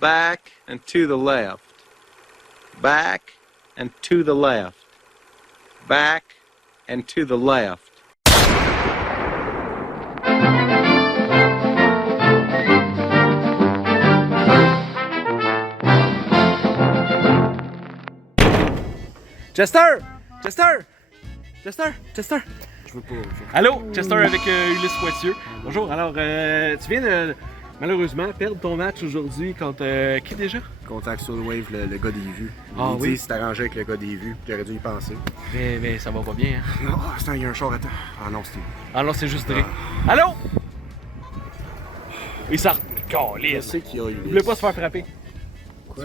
Back and to the left. Back and to the left. Back and to the left. Chester! Chester! Chester! Chester! Je veux pas. Allô? Chester avec Ulysse Poitieux. Bonjour, alors tu viens de malheureusement perdre ton match aujourd'hui contre qui déjà? Contact Soulwave, le gars des vues. Ah Il oui? dit c'est arrangé avec le gars des vues, j'aurais dû y penser. Mais ça va pas bien, hein? Non, attends, il y a un char à temps. Ah non, c'était. Ah non, c'est juste Dre. Allô? Il sort. Je Caliste! sais qu'il y a eu. Il voulait pas se faire frapper. Quoi?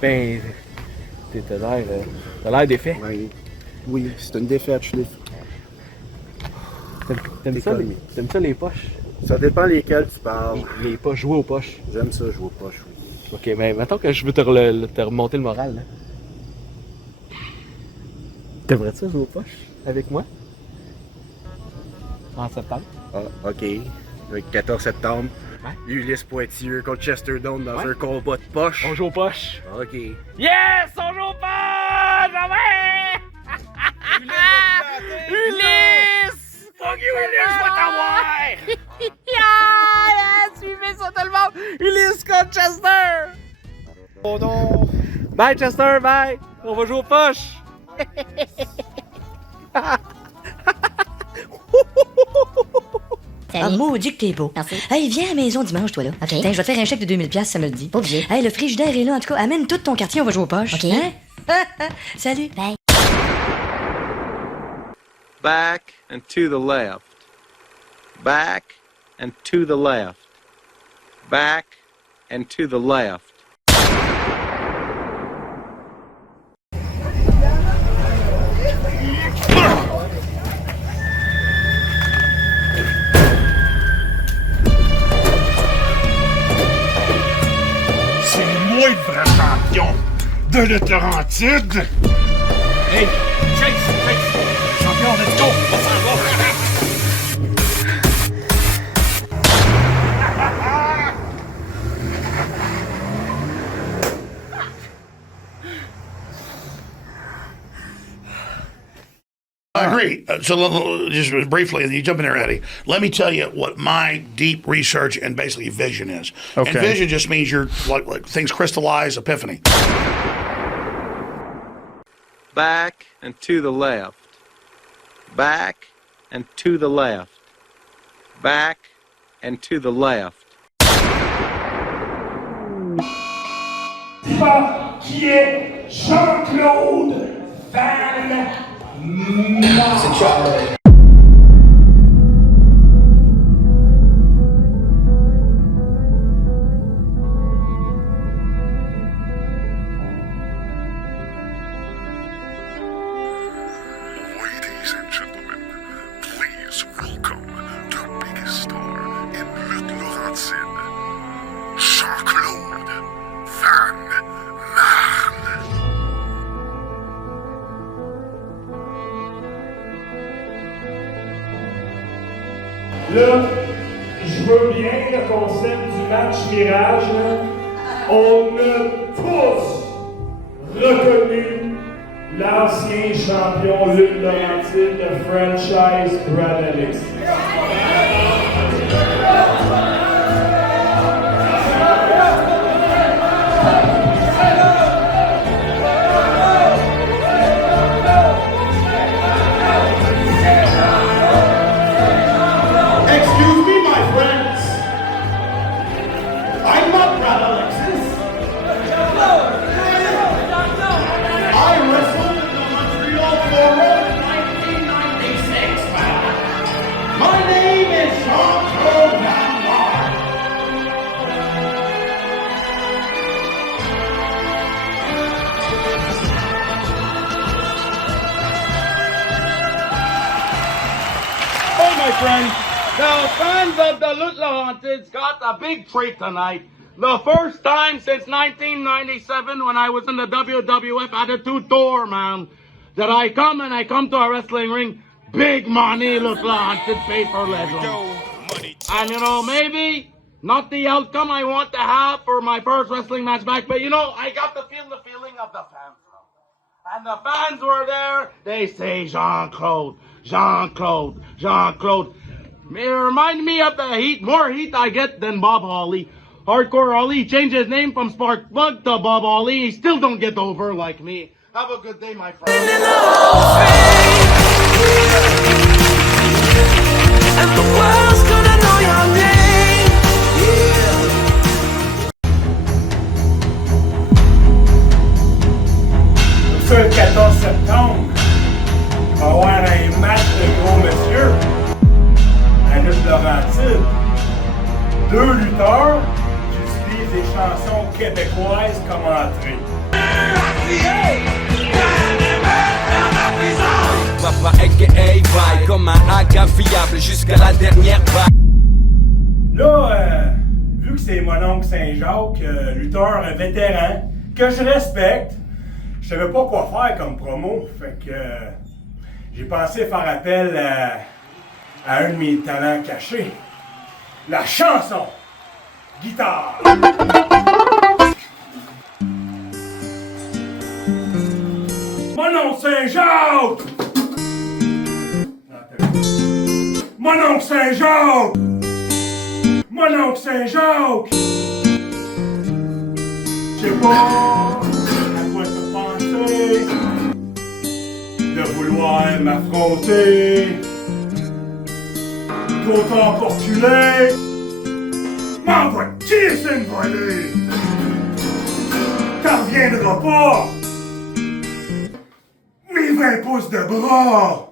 Ben, t'as l'air défait. Ouais, oui, c'est une défaite, je l'ai. T'aimes ça les poches? Ça dépend lesquels tu parles. Les poches, jouer aux poches. J'aime ça, jouer aux poches, oui. Ok, mais maintenant que je veux te remonter le moral, là. T'aimerais ça jouer aux poches avec moi? En septembre? Ah, ok. Le 14 septembre, Ouais. Ulysse Poitieux contre Chester Down dans Ouais. un combat de poche. On joue aux poches. Ok. Yes! On joue aux poches! Ah ouais! Ulysse! Fuck you, Ulysse! Va t'avoir! Suivez ça tout le monde! Ulysse contre Chester! Oh non! Bye Chester, bye! On va jouer aux poches! Ah, maudit que t'es beau. Merci. Hey, viens à la maison dimanche, toi, là. OK. Tiens, je vais te faire un chèque de 2000$, ça me le dit. Pas obligé. Hey, le frigidaire est là, en tout cas. Amène tout ton quartier, on va jouer aux poches. OK. Hein? Salut. Bye. Back and to the left. Back and to the left. Back and to the left. C'est moi le vrai champion de l'Atlantide! Hey, Chase! Champion, let's go! On s'en va! I agree. So just briefly, you jump in there, Eddie. Let me tell you what my deep research and basically vision is. Okay. And vision just means you're like things crystallize, epiphany. Back and to the left. Back and to the left. Back and to the left. Qui est Jean-Claude Van Damme. Ladies and gentlemen, please welcome the biggest star in Lutte-Laurentide, Jean-Claude Van Damme. Là, je veux bien le concept du match mirage. Là. On a tous reconnu l'ancien champion Lutte Laurentide de franchise Brad Ellis. Excuse me, my friends. I'm not Brad Alexis. I wrestled in the Montreal Forum in 1996. My name is Jean-Claude Van Damme. Hey, my friend, the fans of the Lutte Laurentide's got a big treat tonight. The first time since 1997 when I was in the WWF Attitude Tour, man, that I come to a wrestling ring, big money Lutte Laurentide pay for legend. And you know, maybe Not the outcome I want to have for my first wrestling match back, but you know, I got to feel the feeling of the fans. And the fans were there. They say Jean-Claude, Jean-Claude, Jean-Claude. It reminded me of the heat, more heat I get than Bob Holly. Hardcore Holly changed his name from Sparkplug to Bob Holly. He still don't get over like me. Have a good day, my friend. And the world's gonna know your name. Ce 14 septembre, il va y avoir un match de gros monsieur à lutte Laurentide. 2 lutteurs qui utilisent des chansons québécoises comme entrée. Papa aka vaille comme un aga fiable jusqu'à la dernière vague. Là, vu que c'est mon oncle Saint-Jacques, lutteur vétéran, que je respecte, je savais pas quoi faire comme promo. Fait que j'ai pensé faire appel à un de mes talents cachés. La chanson. Guitare. Mon oncle Saint-Jacques! Mon oncle Saint-Jacques! Mon oncle Saint-Jacques! Je sais pas à quoi te penser de vouloir m'affronter. Trop tard pour reculer. M'en va te kisser une volée. T'en reviendras pas. Mes 20 pouces de bras.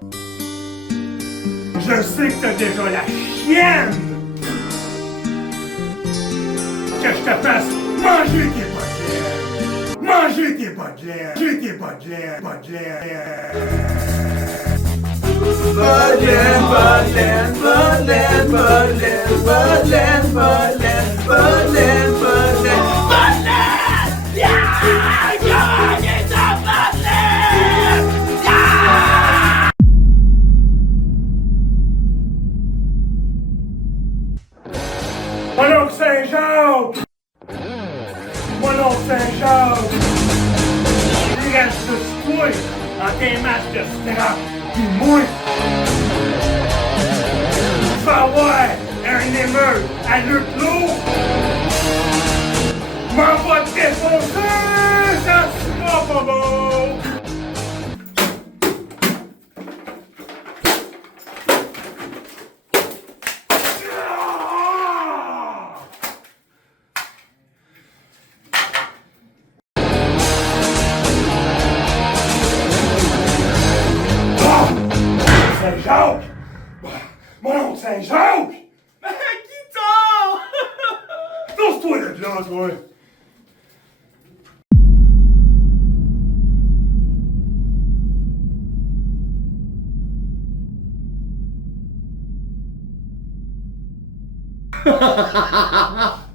Je sais que t'as déjà la chienne. Que je te fasse manger tes bottes de laine. Manger tes bottes de laine. Manger tes bottes de laine. Bottes de laine. Budland, Budland, Budland, Budland, Budland, Budland, Budland, Budland, Budland! Yeah! God, it's a Budland! Yeah! Mon oncle Saint-Jacques! Mon oncle Saint-Jacques! Il reste de toi en tes matchs de strap. Puis moi, je vais avoir un émeute à lutte lourd. M'en va te défoncer, ça sera pas bon. Saint-Jacques! Mon oncle Saint-Jacques! Guitare! Touche-toi de là, toi!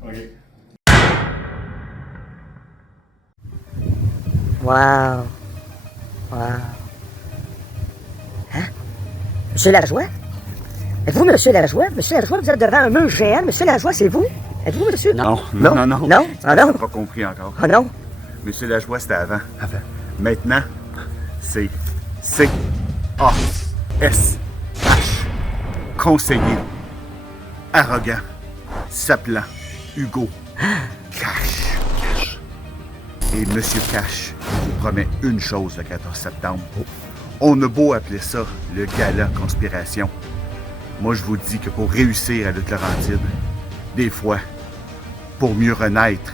OK. Wow. Wow. Hein? Monsieur Lajoie? Êtes-vous Monsieur Lajoie? Monsieur Lajoie, vous êtes devant un mur géant. Monsieur Lajoie, c'est vous? Êtes-vous monsieur? Non. Non? Ah non? T'as pas compris encore. Ah non? Monsieur Lajoie, c'était avant. Maintenant, c'est C-A-S-H. Conseiller. Arrogant. Saplant. Hugo. Cash. Et Monsieur Cash vous promet une chose le 14 septembre. On a beau appeler ça le gala conspiration. Moi, je vous dis que pour réussir à lutte Laurentide, des fois, pour mieux renaître,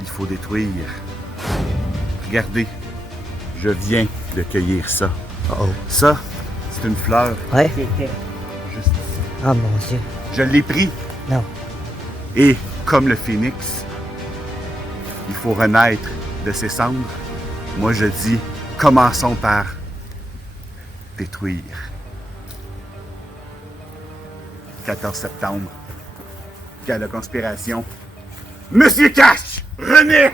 il faut détruire. Regardez, je viens de cueillir ça. Ça, c'est une fleur. Ouais. Juste ici. Oh mon Dieu. Je l'ai pris. Non. Et comme le phénix, il faut renaître de ses cendres. Moi, je dis, commençons par détruire. 14 septembre, gala conspiration. Monsieur Cash, René!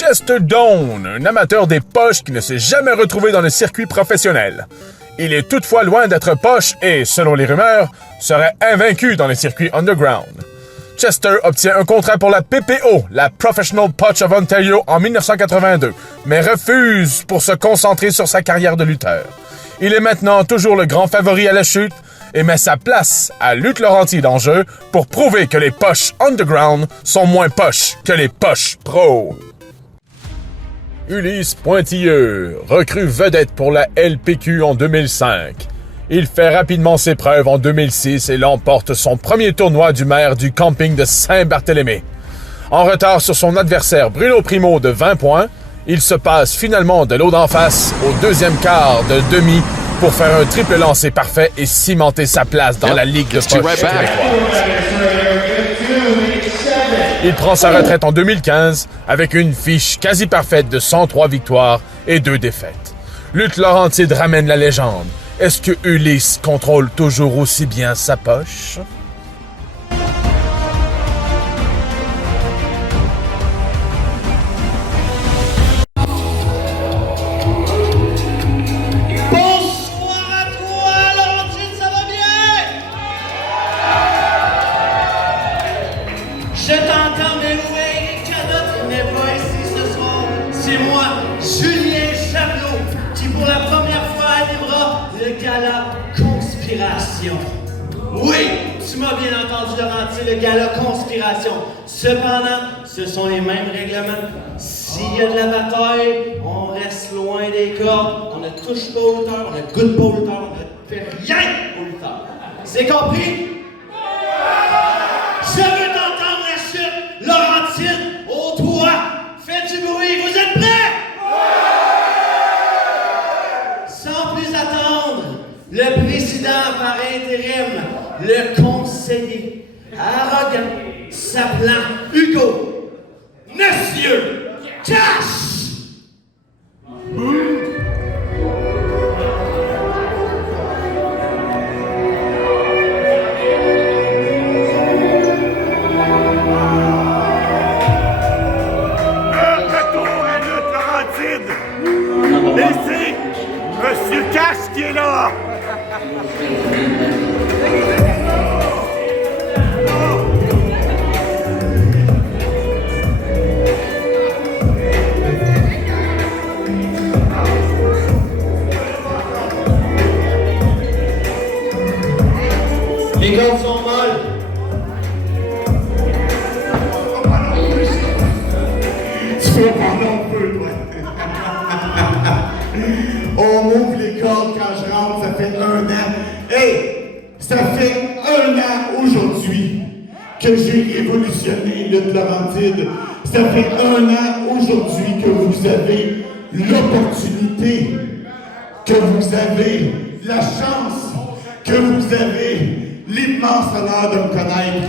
Chester Doan, un amateur des poches qui ne s'est jamais retrouvé dans le circuit professionnel. Il est toutefois loin d'être poche et, selon les rumeurs, serait invaincu dans le circuit underground. Chester obtient un contrat pour la PPO, la Professional Punch of Ontario, en 1982, mais refuse pour se concentrer sur sa carrière de lutteur. Il est maintenant toujours le grand favori à la chute et met sa place à Lutte Laurentide en jeu pour prouver que les poches underground sont moins poches que les poches pro. Ulysse Pointilleux, recrue vedette pour la LPQ en 2005. Il fait rapidement ses preuves en 2006 et l'emporte son premier tournoi du maire du camping de Saint-Barthélemy. En retard sur son adversaire Bruno Primo de 20 points, il se passe finalement de l'eau d'en face au deuxième quart de demi pour faire un triple lancé parfait et cimenter sa place dans la Ligue de poche québécoise. Il prend sa retraite en 2015 avec une fiche quasi parfaite de 103 victoires et 2 défaites. Lutte Laurentide ramène la légende. Est-ce que Ulysse contrôle toujours aussi bien sa poche? Je t'entends, mais oui, Cadotte n'est pas ici ce soir. C'est moi, Julien Chapelot, qui pour la première fois animera le gala Conspiration. Oui, tu m'as bien entendu, Laurentide, le gala Conspiration. Cependant, ce sont les mêmes règlements. S'il y a de la bataille, on reste loin des cordes, on ne touche pas au lutteur, on ne goûte pas au lutteur, on ne fait rien au lutteur. C'est compris? Je veux t'entendre la chute, Laurentide, au toit. Faites du bruit, vous êtes prêts? Sans plus attendre, le président par intérim, le conseiller, arrogant, s'appelant Hugo, Monsieur Cash! Et c'est Monsieur Cash qui est là! Les cordes sont molles. Tu vas parler un peu, toi. On m'ouvre les cordes quand je rentre, ça fait 1 an. Hey, ça fait 1 an aujourd'hui que j'ai révolutionné Lutte Laurentide. Ça fait 1 an aujourd'hui que vous avez l'opportunité, que vous avez la chance, que vous avez l'immense honneur de me connaître.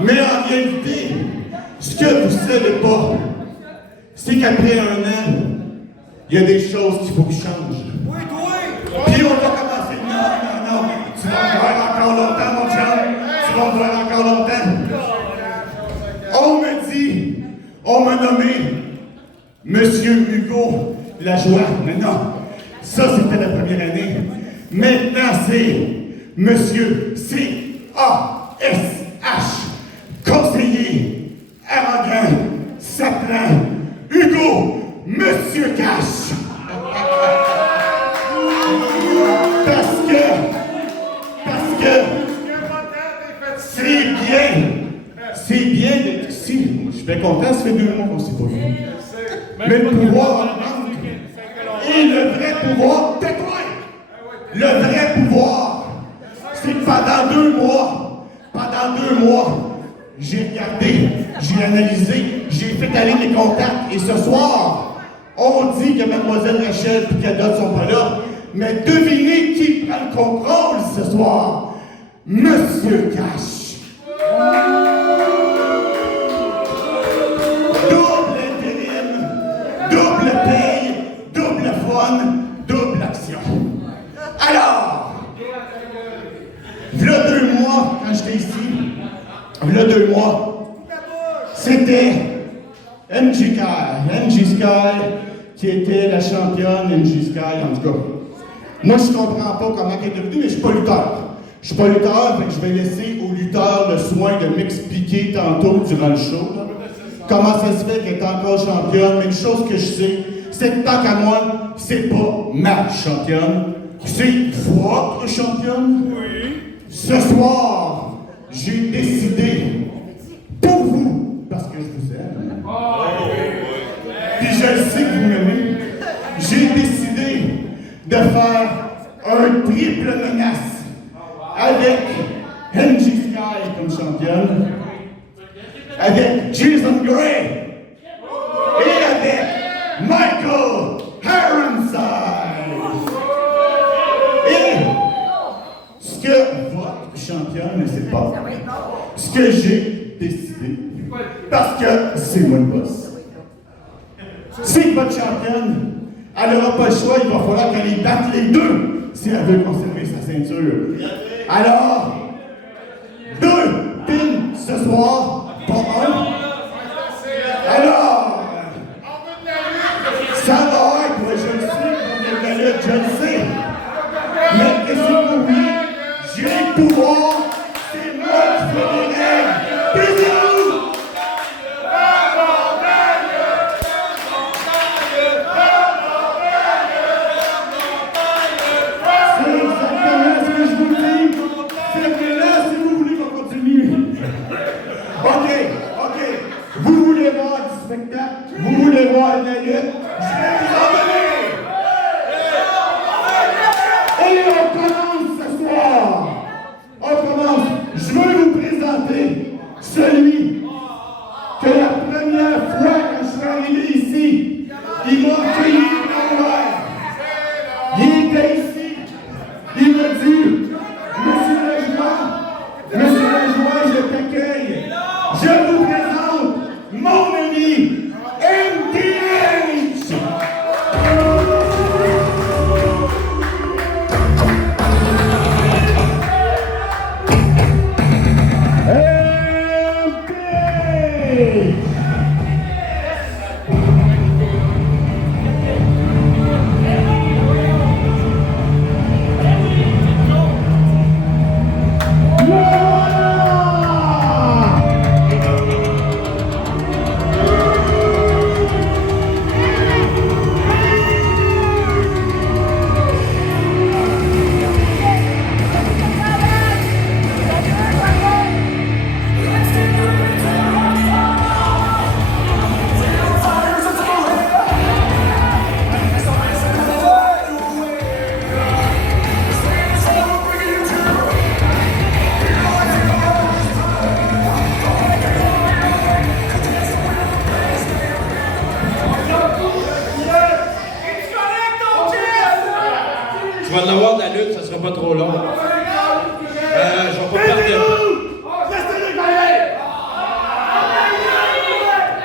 Mais en réalité, ce que vous ne savez pas, c'est qu'après 1 an, il y a des choses qu'il faut que changent. Puis on va commencer. Non. Tu vas me voir encore longtemps, mon chum. Tu vas me voir encore longtemps. On m'a nommé Monsieur Hugo Lajoie. Mais non, ça c'était la première année. Maintenant c'est Monsieur C-A-S-H, conseiller, arrogant, saplant, Hugo, Monsieur Cash. Parce que c'est bien d'être ici. Je suis bien content, ça fait 2 mois qu'on s'est pas vu. Mais le pouvoir manque. Et le vrai pouvoir, tais-toi! Le vrai pouvoir, c'est que pendant 2 mois, j'ai regardé, j'ai analysé, j'ai fait aller mes contacts. Et ce soir, on dit que Mademoiselle Rachel et Cadotte sont pas là. Mais devinez qui prend le contrôle ce soir? Monsieur Cash. Double intérim, double paye, double fun, double action. Alors, v'là 2 mois, quand j'étais ici, v'là 2 mois, c'était MJ Sky, qui était la championne MJ Sky, en tout cas. Moi, je comprends pas comment elle est devenue, mais je suis pas lutteur. Je suis pas lutteur, fait que je vais laisser aux lutteurs le soin de m'expliquer tantôt durant le show. Là, comment ça se fait qu'elle est encore championne. Mais une chose que je sais, c'est que tant qu'à moi, c'est pas ma championne, c'est votre championne. Oui. Ce soir, j'ai décidé, pour vous, parce que je vous aime, puis je le sais que vous m'aimez, j'ai décidé de faire un triple menace avec MJ Sky comme championne, avec Jason Gray et avec Michael Ironside. Et ce que votre championne ne sait pas, ce que j'ai décidé, parce que c'est moi le boss, c'est que votre championne, elle n'aura pas le choix, il va falloir qu'elle les batte les deux si elle veut conserver sa ceinture. Alors, 2 pins ce soir, pas un. Alors, ça va être, je le sais, pour de la lutte, je le sais. Mais qu'est-ce que vous voulez? J'ai le pouvoir, c'est moi qui fais les règles. Bisous! C'est exactement ce que je vous dis. C'est que là, si vous voulez qu'on continue. OK. Vous voulez voir du spectacle? Vous voulez voir de la lutte? Je vais vous emmener! Et on commence ce soir. On commence. Je veux vous présenter celui que la première fois quand je suis arrivé ici, il m'a accueilli dans l'air. Il était ici. Il m'a dit, Monsieur Lajoie, je t'accueille. Je vous présente mon ami, MTH. Tu vas en avoir de la lutte, ça sera pas trop long. Je vais pas perdre de...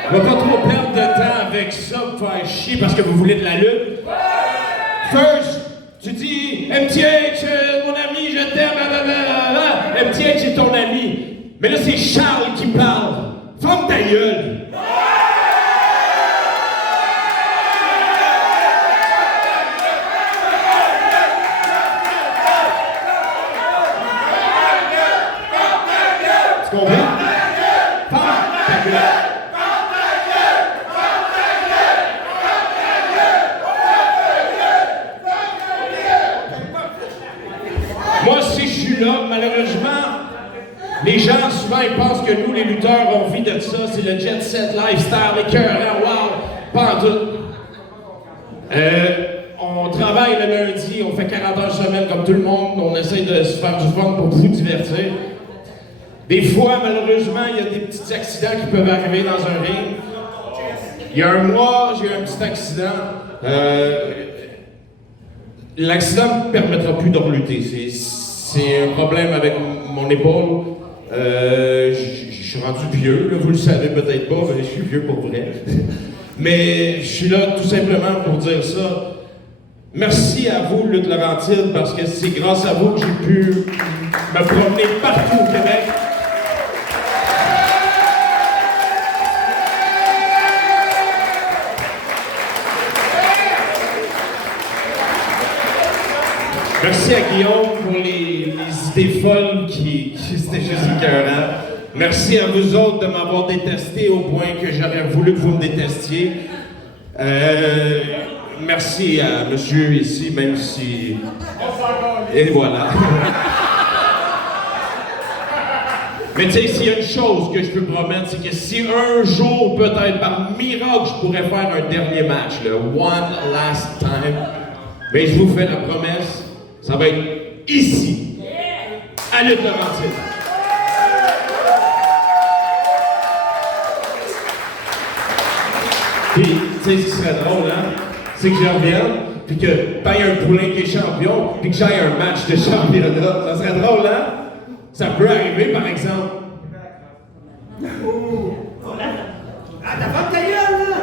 Je vais pas trop perdre de temps avec ça pour faire chier parce que vous voulez de la lutte. First, tu dis MTH, mon ami, je t'aime, blablabla. MTH est ton ami. Mais là, c'est Charles qui parle. Ferme ta gueule. Tu comprends? Moi, si je suis là, malheureusement, les gens souvent ils pensent que nous, les lutteurs, on vit de ça, c'est le jet set lifestyle, écœurant, wow, pas en tout. On travaille le lundi, on fait 40 heures semaine comme tout le monde, on essaie de se faire du fun pour vous divertir. Des fois, malheureusement, il y a des petits accidents qui peuvent arriver dans un ring. Il y a un mois, j'ai eu un petit accident. L'accident ne me permettra plus de relutter. C'est un problème avec mon épaule. Je suis rendu vieux, là, vous le savez peut-être pas, mais je suis vieux pour vrai. Mais je suis là tout simplement pour dire ça. Merci à vous, Lutte Laurentide, parce que c'est grâce à vous que j'ai pu me promener partout au Québec. C'était fun, c'était juste écœurant. Merci à vous autres de m'avoir détesté au point que j'aurais voulu que vous me détestiez. Merci à monsieur ici, même si... Et voilà. Mais tu sais, s'il y a une chose que je peux promettre, c'est que si un jour, peut-être par miracle, je pourrais faire un dernier match, le one last time, mais je vous fais la promesse, ça va être ici, à Lutte Laurentide. Puis, tu sais, ce qui serait drôle, hein? C'est que je revienne, puis que quand il y a un poulain qui est champion, puis que j'aille un match de championnat. Ça serait drôle, hein? Ça peut arriver, par exemple. Ah, t'as pas ta gueule, là!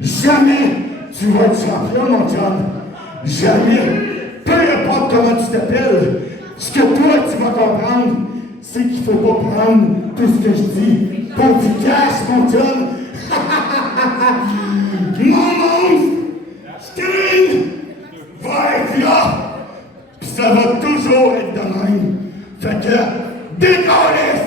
Jamais tu vas être champion, mon chum. Jamais. Peu importe comment tu t'appelles, ce que toi tu vas comprendre, c'est qu'il faut pas prendre tout ce que je dis pour du cash, mon chum. Mon monstre, Sting, va être là. Pis ça va toujours être de même. Fait que, décollisse!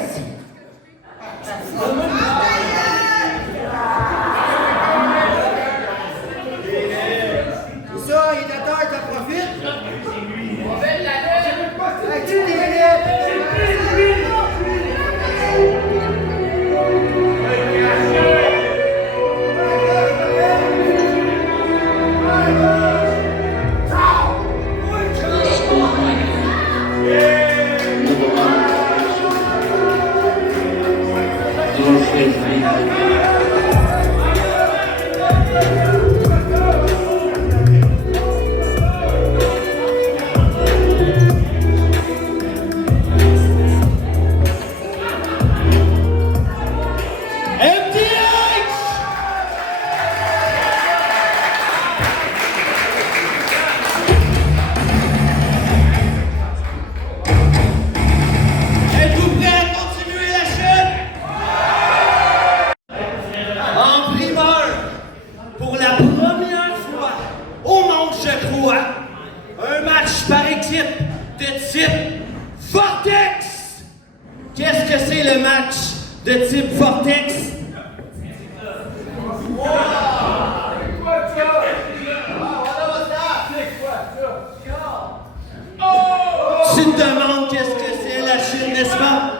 Tu te demandes qu'est-ce que c'est la Chine, n'est-ce pas?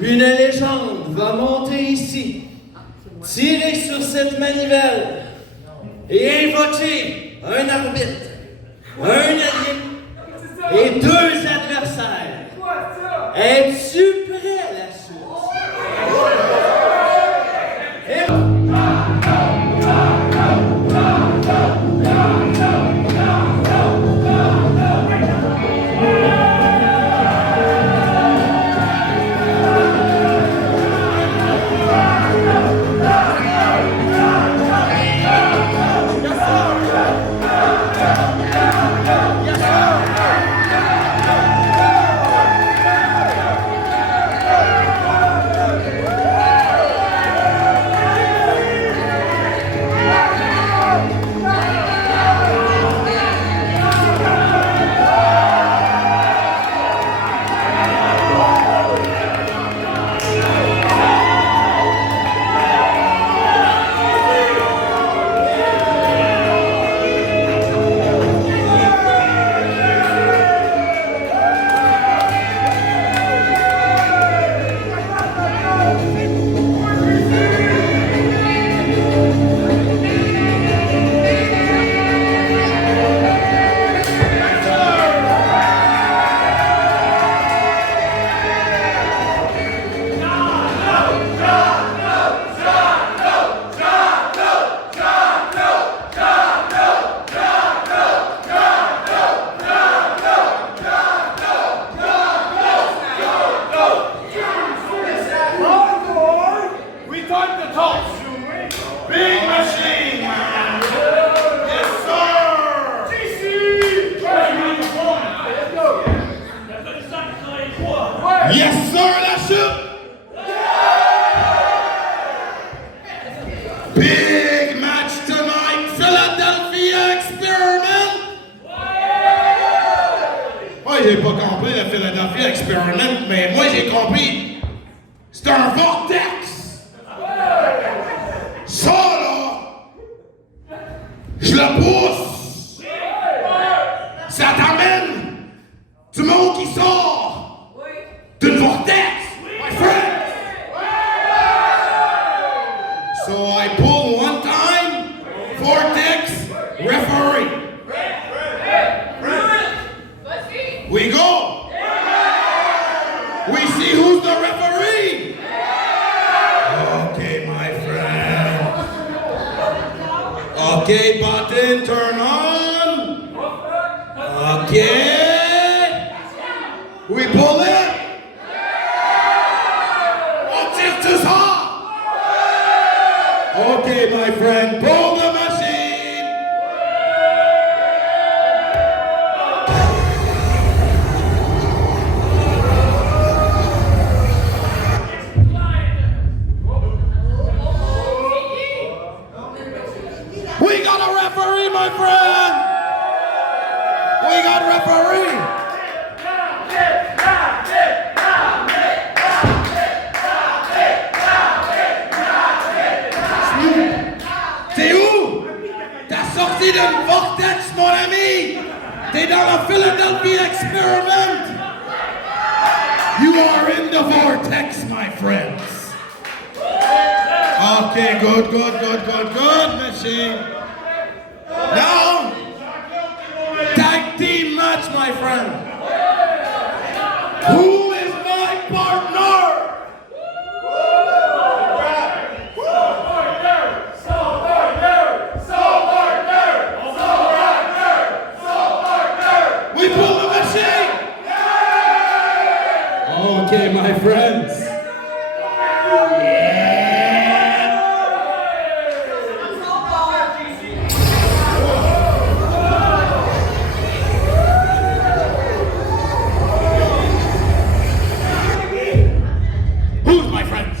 Une légende va monter ici, tirer sur cette manivelle et invoquer un arbitre, un allié et deux adversaires. Es-tu prêt, la chose? Yes, sir, la chute! Big match tonight, Philadelphia Experiment! Moi, j'ai pas compris le Philadelphia Experiment, mais moi, j'ai compris. C'est un vortex! Ça, là, je le pousse! Ça t'amène du monde qui sort d'une vortex, my friend! So I pull one time, vortex, referee. We go! We see who's the referee! Okay, my friend. Okay, button, turn on. Okay. We pull it. On tire tout ça. Okay, my friend, pull the machine. We got a referee, my friend. We got referee. T'es où? T'as sorti d'une vortex, mon ami. T'es dans le Philadelphia Experiment. You are in the vortex, my friends. Okay, good, machine. Now, tag team match, my friend. Who is my partner? We pull the machine. Okay, my friends. Who's my friends?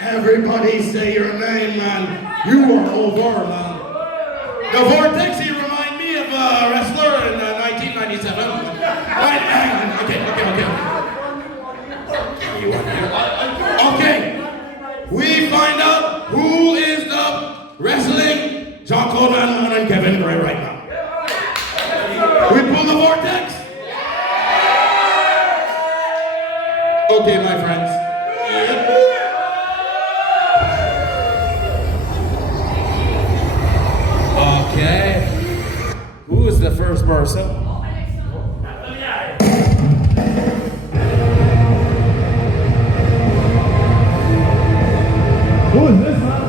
Everybody say your name, man. You are over, man. The Vortex, he remind me of a wrestler in 1997. Okay. We find out who is the wrestling Jean-Claude Van Damme and Kevin Gray right now. We pull the Vortex. Okay, my friends. Okay. Who is the first person? Who is this, man?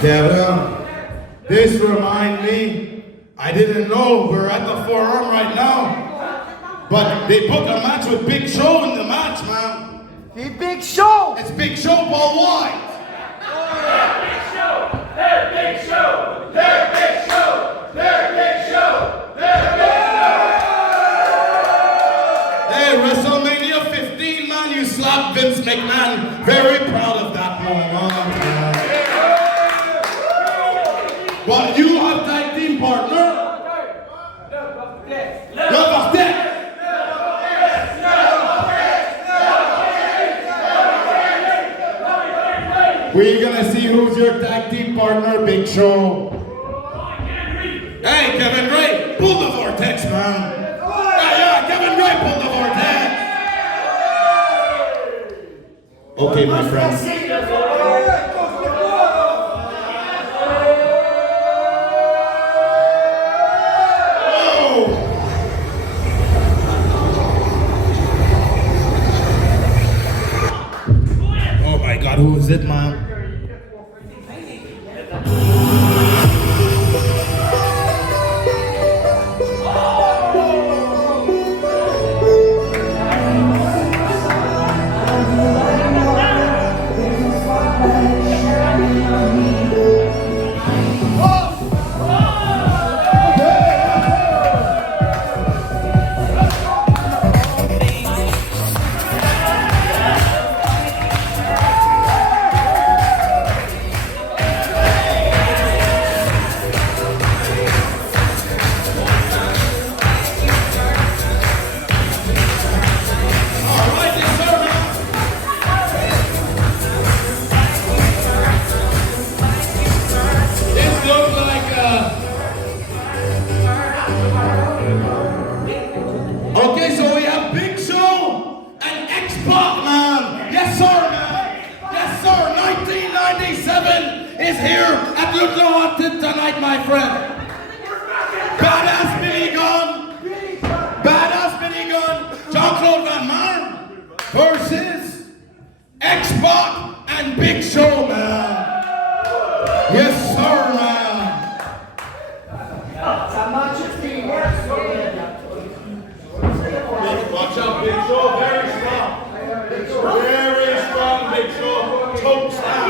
Kevin, this remind me, I didn't know we're at the forearm right now, but they booked a match with Big Show in the match, man. The Big Show! It's Big Show, Paul White. Hey, WrestleMania 15, man, you slapped Vince McMahon. Very proud of that moment, man. But you have tag team partner. Le Vortex. We're gonna see who's your tag team partner, Big Show. Hey, Kevin Gray, pull the Vortex, man. Yeah, Kevin Gray, pull the Vortex. Okay, my friend. Oh my God, who is it, man? Okay, so we have Big Show and X-Pac, man. Yes, sir, man. Yes, sir. 1997 is here at Lutte Laurentide tonight, my friend. Badass Billy Gunn. Badass Billy Gunn. Jean-Claude Van Damme versus X-Pac and Big Show, man. Yes, sir, man. Watch out, Big Show, very strong. Very strong, Big Show. Choke slam.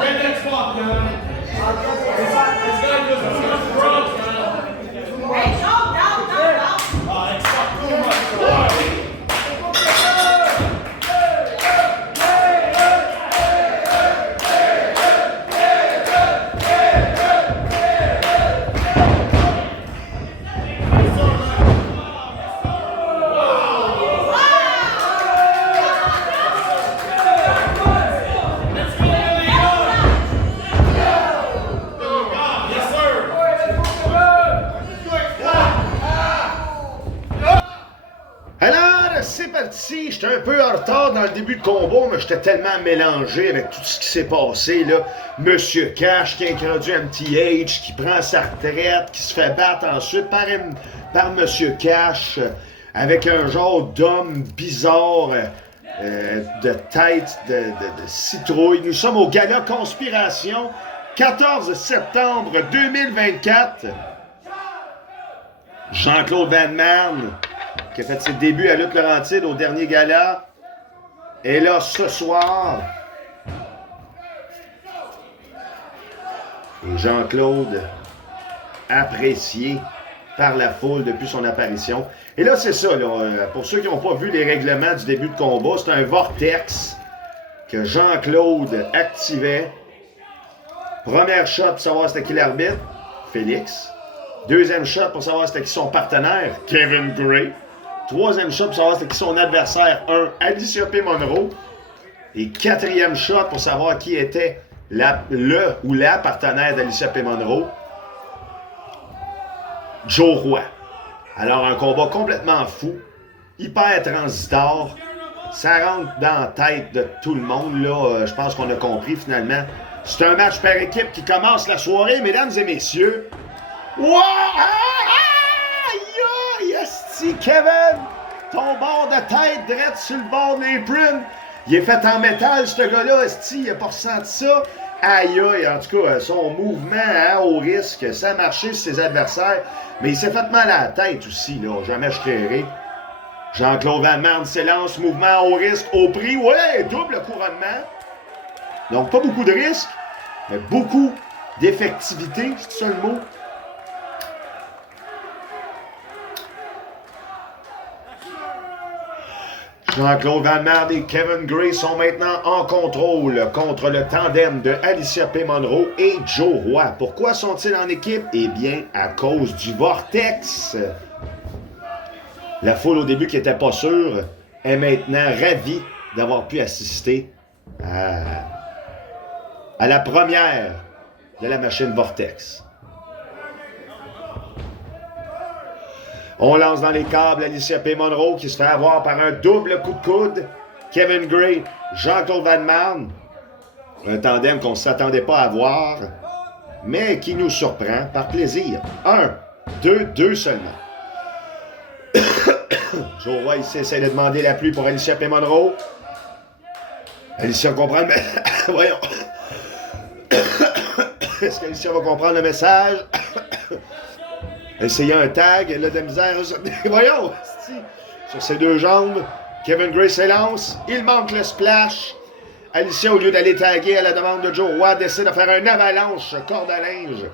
Get that spot, man. This guy just too much drugs, man. Hey, down. X-Pac too much. J'étais un peu en retard dans le début de combat, mais j'étais tellement mélangé avec tout ce qui s'est passé, là. Monsieur Cash qui introduit MTH, qui prend sa retraite, qui se fait battre ensuite par Monsieur Cash, avec un genre d'homme bizarre, de tête de citrouille. Nous sommes au Gala Conspiration, 14 septembre 2024. Jean-Claude Van Damme, qui a fait ses débuts à Lutte Laurentide au dernier gala, est là ce soir. Et Jean-Claude, apprécié par la foule depuis son apparition. Et là, c'est ça, là, pour ceux qui n'ont pas vu les règlements du début de combat, c'est un vortex que Jean-Claude activait. Première shot pour savoir c'était qui l'arbitre, Félix. Deuxième shot pour savoir c'était qui son partenaire, Kevin Gray. Troisième shot pour savoir c'était qui son adversaire, Alicia P. Monroe. Et quatrième shot pour savoir qui était le ou la partenaire d'Alicia P. Monroe, Joe Roy. Alors un combat complètement fou, hyper transitoire. Ça rentre dans la tête de tout le monde, là. Je pense qu'on a compris finalement. C'est un match par équipe qui commence la soirée, mesdames et messieurs. Wow! Aïe! Esti, Kevin! Ton bord de tête, direct sur le bord de l'apron. Il est fait en métal, ce gars-là, esti, il a pas ressenti ça. Aïe aïe, en tout cas, son mouvement hein, au risque, ça a marché sur ses adversaires. Mais il s'est fait mal à la tête aussi, là, jamais je créerai. Jean-Claude Van Damme s'élance, mouvement au risque, au prix, ouais, double couronnement. Donc pas beaucoup de risques, mais beaucoup d'effectivité, c'est ça le mot. Jean-Claude Van Damme et Kevin Gray sont maintenant en contrôle contre le tandem de Alicia P. Monroe et Joe Roy. Pourquoi sont-ils en équipe? Eh bien, à cause du vortex. La foule au début qui n'était pas sûre est maintenant ravie d'avoir pu assister à la première de la machine vortex. On lance dans les câbles Alicia P. Monroe qui se fait avoir par un double coup de coude. Kevin Gray, Jean-Claude Van Damme. Un tandem qu'on ne s'attendait pas à voir, mais qui nous surprend par plaisir. 1, 2, 2 seulement. Joe Roy ici essaie de demander l'appui pour Alicia P. Monroe. Alicia comprend le message. Voyons. Est-ce qu'Alicia va comprendre le message? Essayer un tag, elle a de la misère. Voyons! Sur ses deux jambes, Kevin Gray s'élance. Il manque le splash. Alicia, au lieu d'aller taguer à la demande de Joe Roy, décide de faire une avalanche corde à linge.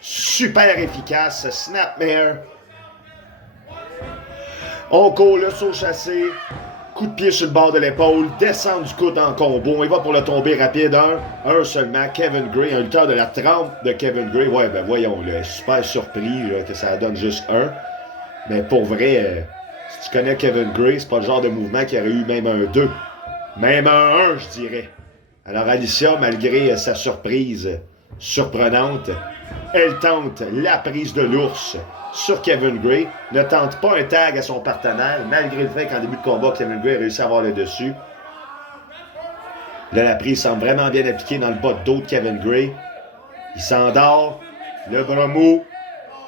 Super efficace. Snapmare. On court le saut chassé. Coup de pied sur le bord de l'épaule. Descend du coude en combo. Il va pour le tomber rapide. Un seulement. Kevin Gray, un lutteur de la trempe de Kevin Gray. Ouais, ben voyons, là, super surpris là, que ça donne juste un. Mais pour vrai, si tu connais Kevin Gray, c'est pas le genre de mouvement qui aurait eu même un 2. Même un 1, je dirais. Alors Alicia, malgré sa surprise surprenante, elle tente la prise de l'ours sur Kevin Gray, ne tente pas un tag à son partenaire, malgré le fait qu'en début de combat, Kevin Gray a réussi à avoir le dessus. Là, la prise semble vraiment bien appliquée dans le bas de dos de Kevin Gray. Il s'endort, le bras mou.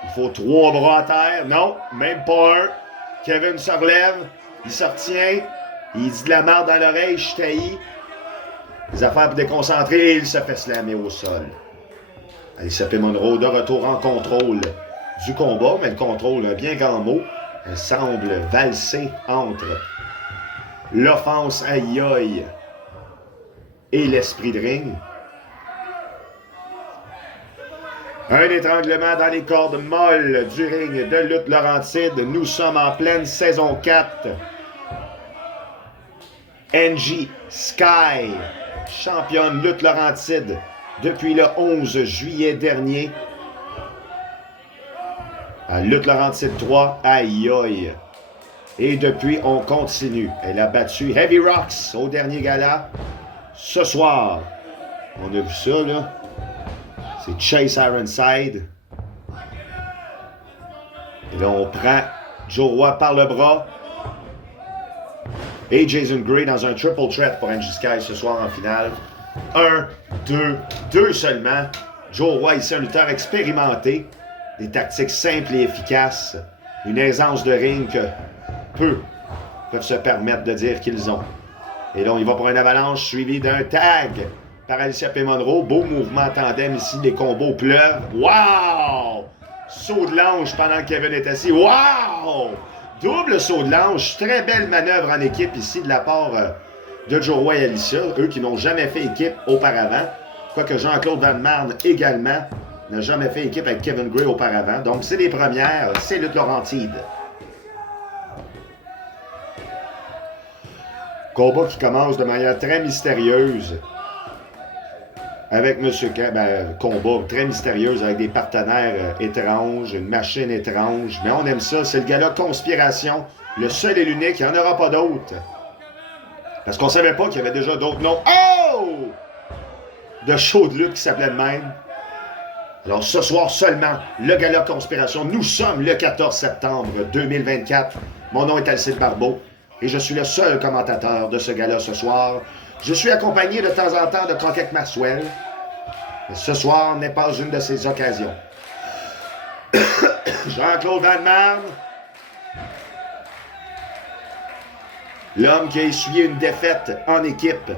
Il faut 3 bras à terre. Non, même pas un. Kevin se relève, il se retient, il dit de la merde dans l'oreille, je taillis. Les affaires pour déconcentrer et il se fait slammer au sol. Alicia P. Monroe de retour en contrôle du combat, mais le contrôle, un bien grand mot, elle semble valser entre l'offense aïe aïe et l'esprit de ring. Un étranglement dans les cordes molles du ring de lutte Laurentide. Nous sommes en pleine saison 4. Angie Sky, championne lutte Laurentide depuis le 11 juillet dernier. À Lutte Laurentide 3, aïe aïe. Et depuis, on continue. Elle a battu Heavy Rocks au dernier gala. Ce soir, on a vu ça, là. C'est Chase Ironside. Et là, on prend Joe Roy par le bras. Et Jason Gray dans un triple threat pour Angie Sky ce soir en finale. 1, 2, 2 seulement. Joe Roy, ici, un lutteur expérimenté. Des tactiques simples et efficaces. Une aisance de ring que peu peuvent se permettre de dire qu'ils ont. Et là, on y va pour une avalanche suivie d'un tag par Alicia P. Monroe. Beau mouvement en tandem ici. Les combos pleuvent. Wow! Saut de l'ange pendant que Kevin est assis. Wow! Double saut de l'ange. Très belle manœuvre en équipe ici de la part de Joe Roy et Alicia. Eux qui n'ont jamais fait équipe auparavant. Quoique Jean-Claude Van Damme également n'a jamais fait équipe avec Kevin Gray auparavant. Donc, c'est les premières. C'est Lutte Laurentide. Combat qui commence de manière très mystérieuse. Avec M. Combat très mystérieuse avec des partenaires étranges, une machine étrange. Mais on aime ça. C'est le gala Conspiration. Le seul et l'unique. Il n'y en aura pas d'autres. Parce qu'on ne savait pas qu'il y avait déjà d'autres noms. Oh! De show de lutte qui s'appelait de même. Alors, ce soir seulement, le gala Conspiration. Nous sommes le 14 septembre 2024. Mon nom est Alcide Barbeau et je suis le seul commentateur de ce gala ce soir. Je suis accompagné de temps en temps de Crockett Maxwell. Mais ce soir n'est pas une de ces occasions. Jean-Claude Van Damme. L'homme qui a essuyé une défaite en équipe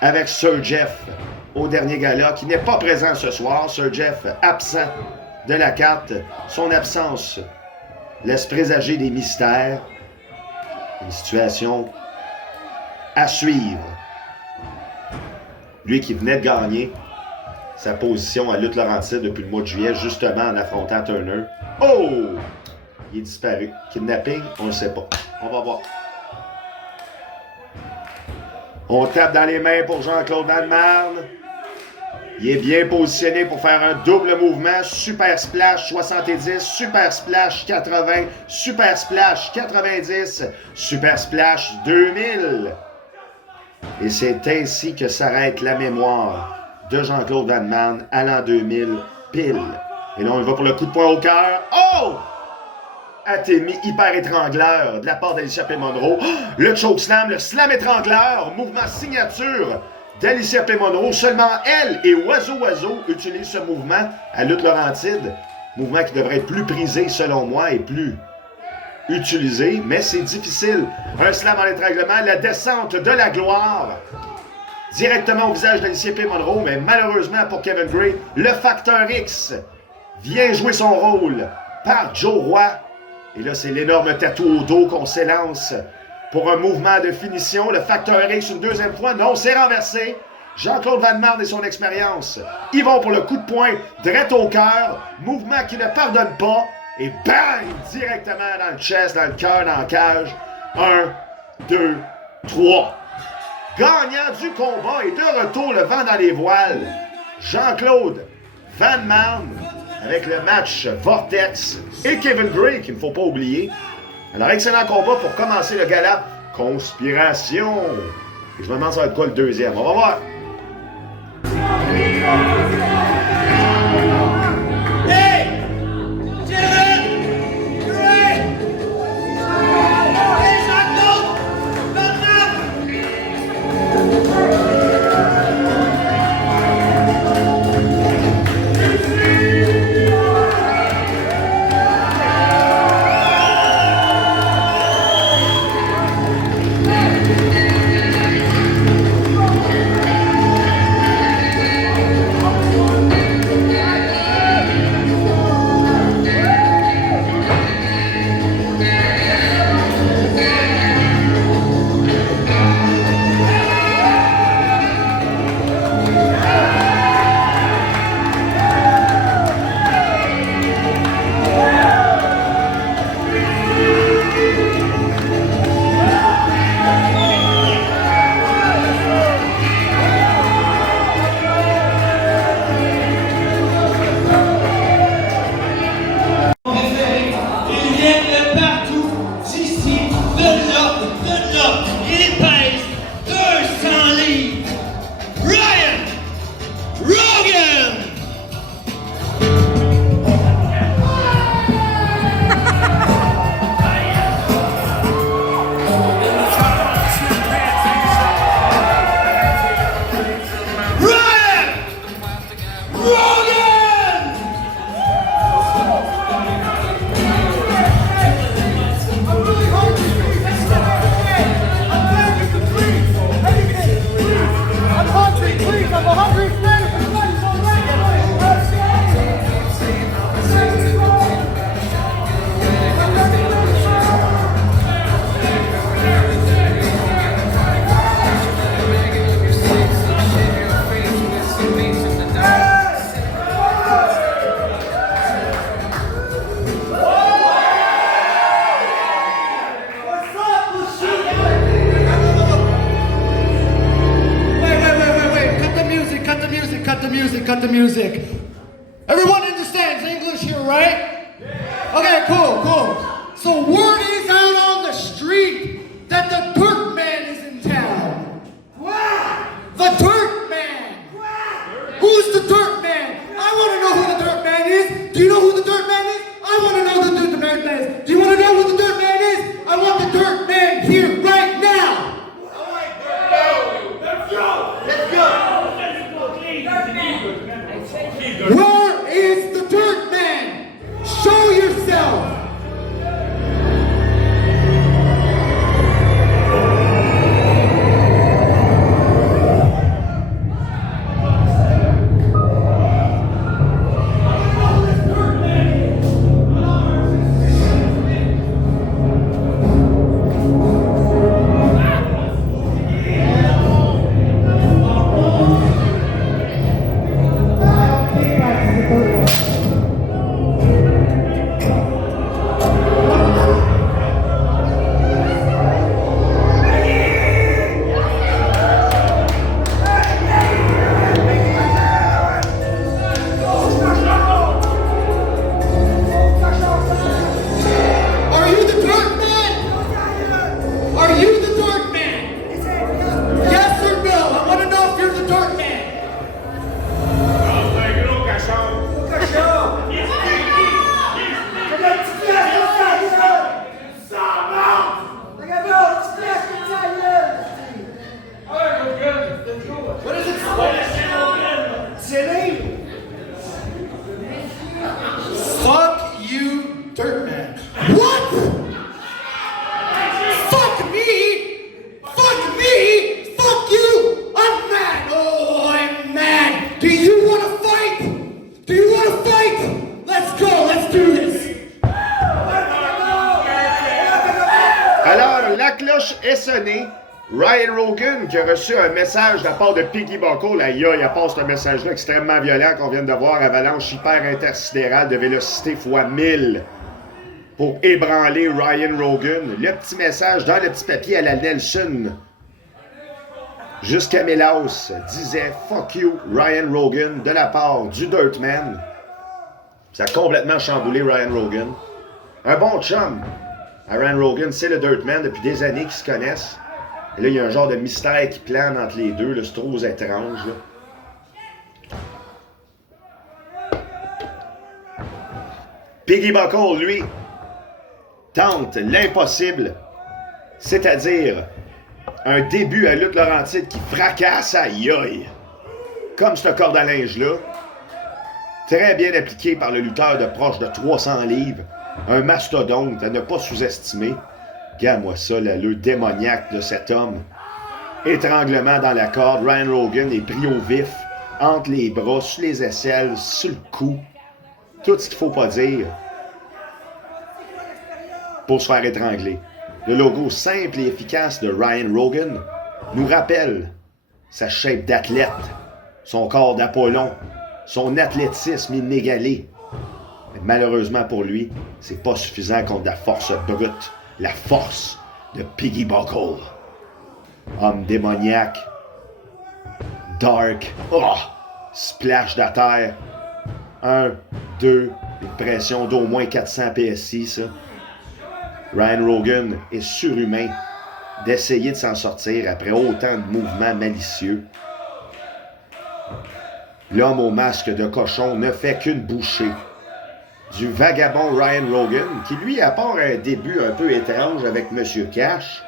avec Sir Jeff au dernier gala, qui n'est pas présent ce soir. Sir Jeff absent de la carte. Son absence laisse présager des mystères. Une situation à suivre. Lui qui venait de gagner sa position à lutte Laurentide depuis le mois de juillet, justement en affrontant Turner. Oh! Il est disparu. Kidnapping? On ne sait pas. On va voir. On tape dans les mains pour Jean-Claude Van Marne. Il est bien positionné pour faire un double mouvement. Super Splash 70, Super Splash 80, Super Splash 90, Super Splash 2000. Et c'est ainsi que s'arrête la mémoire de Jean-Claude Van Marne à l'an 2000 pile. Et là, on va pour le coup de poing au cœur. Oh! Atémie hyper étrangleur de la part d'Alicia P. Monroe. Le chokeslam, le slam étrangleur, mouvement signature d'Alicia P. Monroe. Seulement elle et Oiseau utilisent ce mouvement à lutte Laurentide. Mouvement qui devrait être plus prisé selon moi et plus utilisé, mais c'est difficile. Un slam en étranglement, la descente de la gloire directement au visage d'Alicia P. Monroe, mais malheureusement pour Kevin Gray, le facteur X vient jouer son rôle par Joe Roy. Et là, c'est l'énorme tatou au dos qu'on s'élance pour un mouvement de finition. Le facteur X une deuxième fois. Non, c'est renversé. Jean-Claude Van Marne et son expérience. Ils vont pour le coup de poing, direct au cœur. Mouvement qui ne pardonne pas. Et bang! Directement dans le chest, dans le cœur, dans la cage. 1, 2, 3. Gagnant du combat et de retour le vent dans les voiles. Jean-Claude Van Marne. Avec le match Vortex et Kevin Gray, qu'il ne faut pas oublier. Alors, excellent combat pour commencer le gala. Conspiration. Et je me demande ça va être quoi le deuxième. On va voir. Hey! Kevin Gray! Hey, Jean-Claude Van Marne! Cut the music. Everyone understands English here, right? Okay, cool. So word is out on the street that the Turk Man is in town. The Turk Man. Who's the Turk Man? I want to know who the Turk Man is. Do you know who the Turk Man is? I want to know who the Turk Man is. Do you want to know who the Turk Man is? I want the Turk Man here right now. Let's go. Where is the Turk Man? Show yourself! sonné. Ryan Rogan qui a reçu un message de la part de Piggy Buckle. Aïe, il passe un message-là extrêmement violent qu'on vient de voir. Avalanche hyper intersidérale de vélocité x 1000 pour ébranler Ryan Rogan. Le petit message dans le petit papier à la Nelson. Jusqu'à Mélaus disait « Fuck you, Ryan Rogan » de la part du Dirtman. Ça a complètement chamboulé Ryan Rogan. Un bon chum à Ryan Rogan, c'est le Dirtman depuis des années qu'ils se connaissent. Et là, il y a un genre de mystère qui plane entre les deux. C'est trop étrange. Là. Piggy Buckle, lui, tente l'impossible, c'est-à-dire un début à lutte Laurentide qui fracasse, aïe aïe, comme ce corde à linge-là. Très bien appliqué par le lutteur de proche de 300 livres. Un mastodonte à ne pas sous-estimer. Regarde-moi ça, l'allure démoniaque de cet homme. Étranglement dans la corde, Ryan Rogan est pris au vif, entre les bras, sur les aisselles, sur le cou. Tout ce qu'il faut pas dire pour se faire étrangler. Le logo simple et efficace de Ryan Rogan nous rappelle sa shape d'athlète, son corps d'Apollon, son athlétisme inégalé. Mais malheureusement pour lui, c'est pas suffisant contre la force brute, la force de Piggy Buckle. Homme démoniaque, dark, splash de terre. 1, 2, une pression d'au moins 400 PSI, ça. Ryan Rogan est surhumain d'essayer de s'en sortir après autant de mouvements malicieux. L'homme au masque de cochon ne fait qu'une bouchée du vagabond Ryan Rogan, qui lui, à part un début un peu étrange avec Monsieur Cash,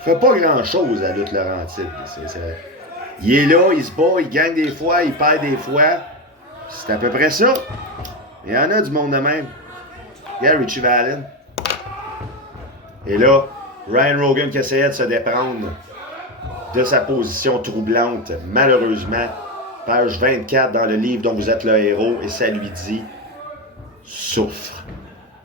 fait pas grand-chose à lutte Laurentide. Il est là, il se bat, il gagne des fois, il perd des fois. C'est à peu près ça. Il y en a du monde de même. Regarde Richie Valens. Et là, Ryan Rogan qui essayait de se déprendre de sa position troublante, malheureusement, page 24 dans le livre dont vous êtes le héros, et ça lui dit « Souffre ».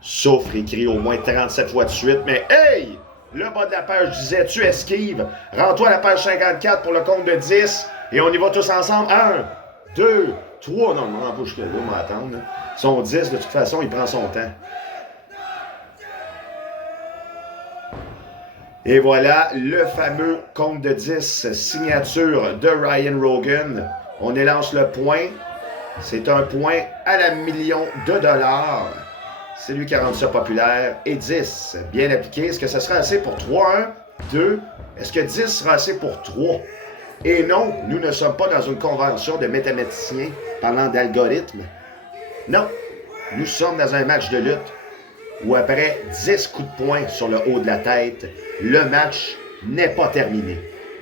Souffre, écrit au moins 37 fois de suite, mais hey! Le bas de la page disait « Tu esquives, rends-toi à la page 54 pour le compte de 10, et on y va tous ensemble. 1, 2, 3, non, non, pas jusque-là, on m'attendre. Son 10, de toute façon, il prend son temps. Et voilà le fameux compte de 10 signature de Ryan Rogan. On élance le point. C'est un point à la million de dollars. C'est lui qui a rendu ça populaire. Et 10, bien appliqué. Est-ce que ça sera assez pour 3, 1, 2? Est-ce que 10 sera assez pour 3? Et non, nous ne sommes pas dans une convention de mathématiciens parlant d'algorithmes. Non, nous sommes dans un match de lutte où après 10 coups de poing sur le haut de la tête, le match n'est pas terminé.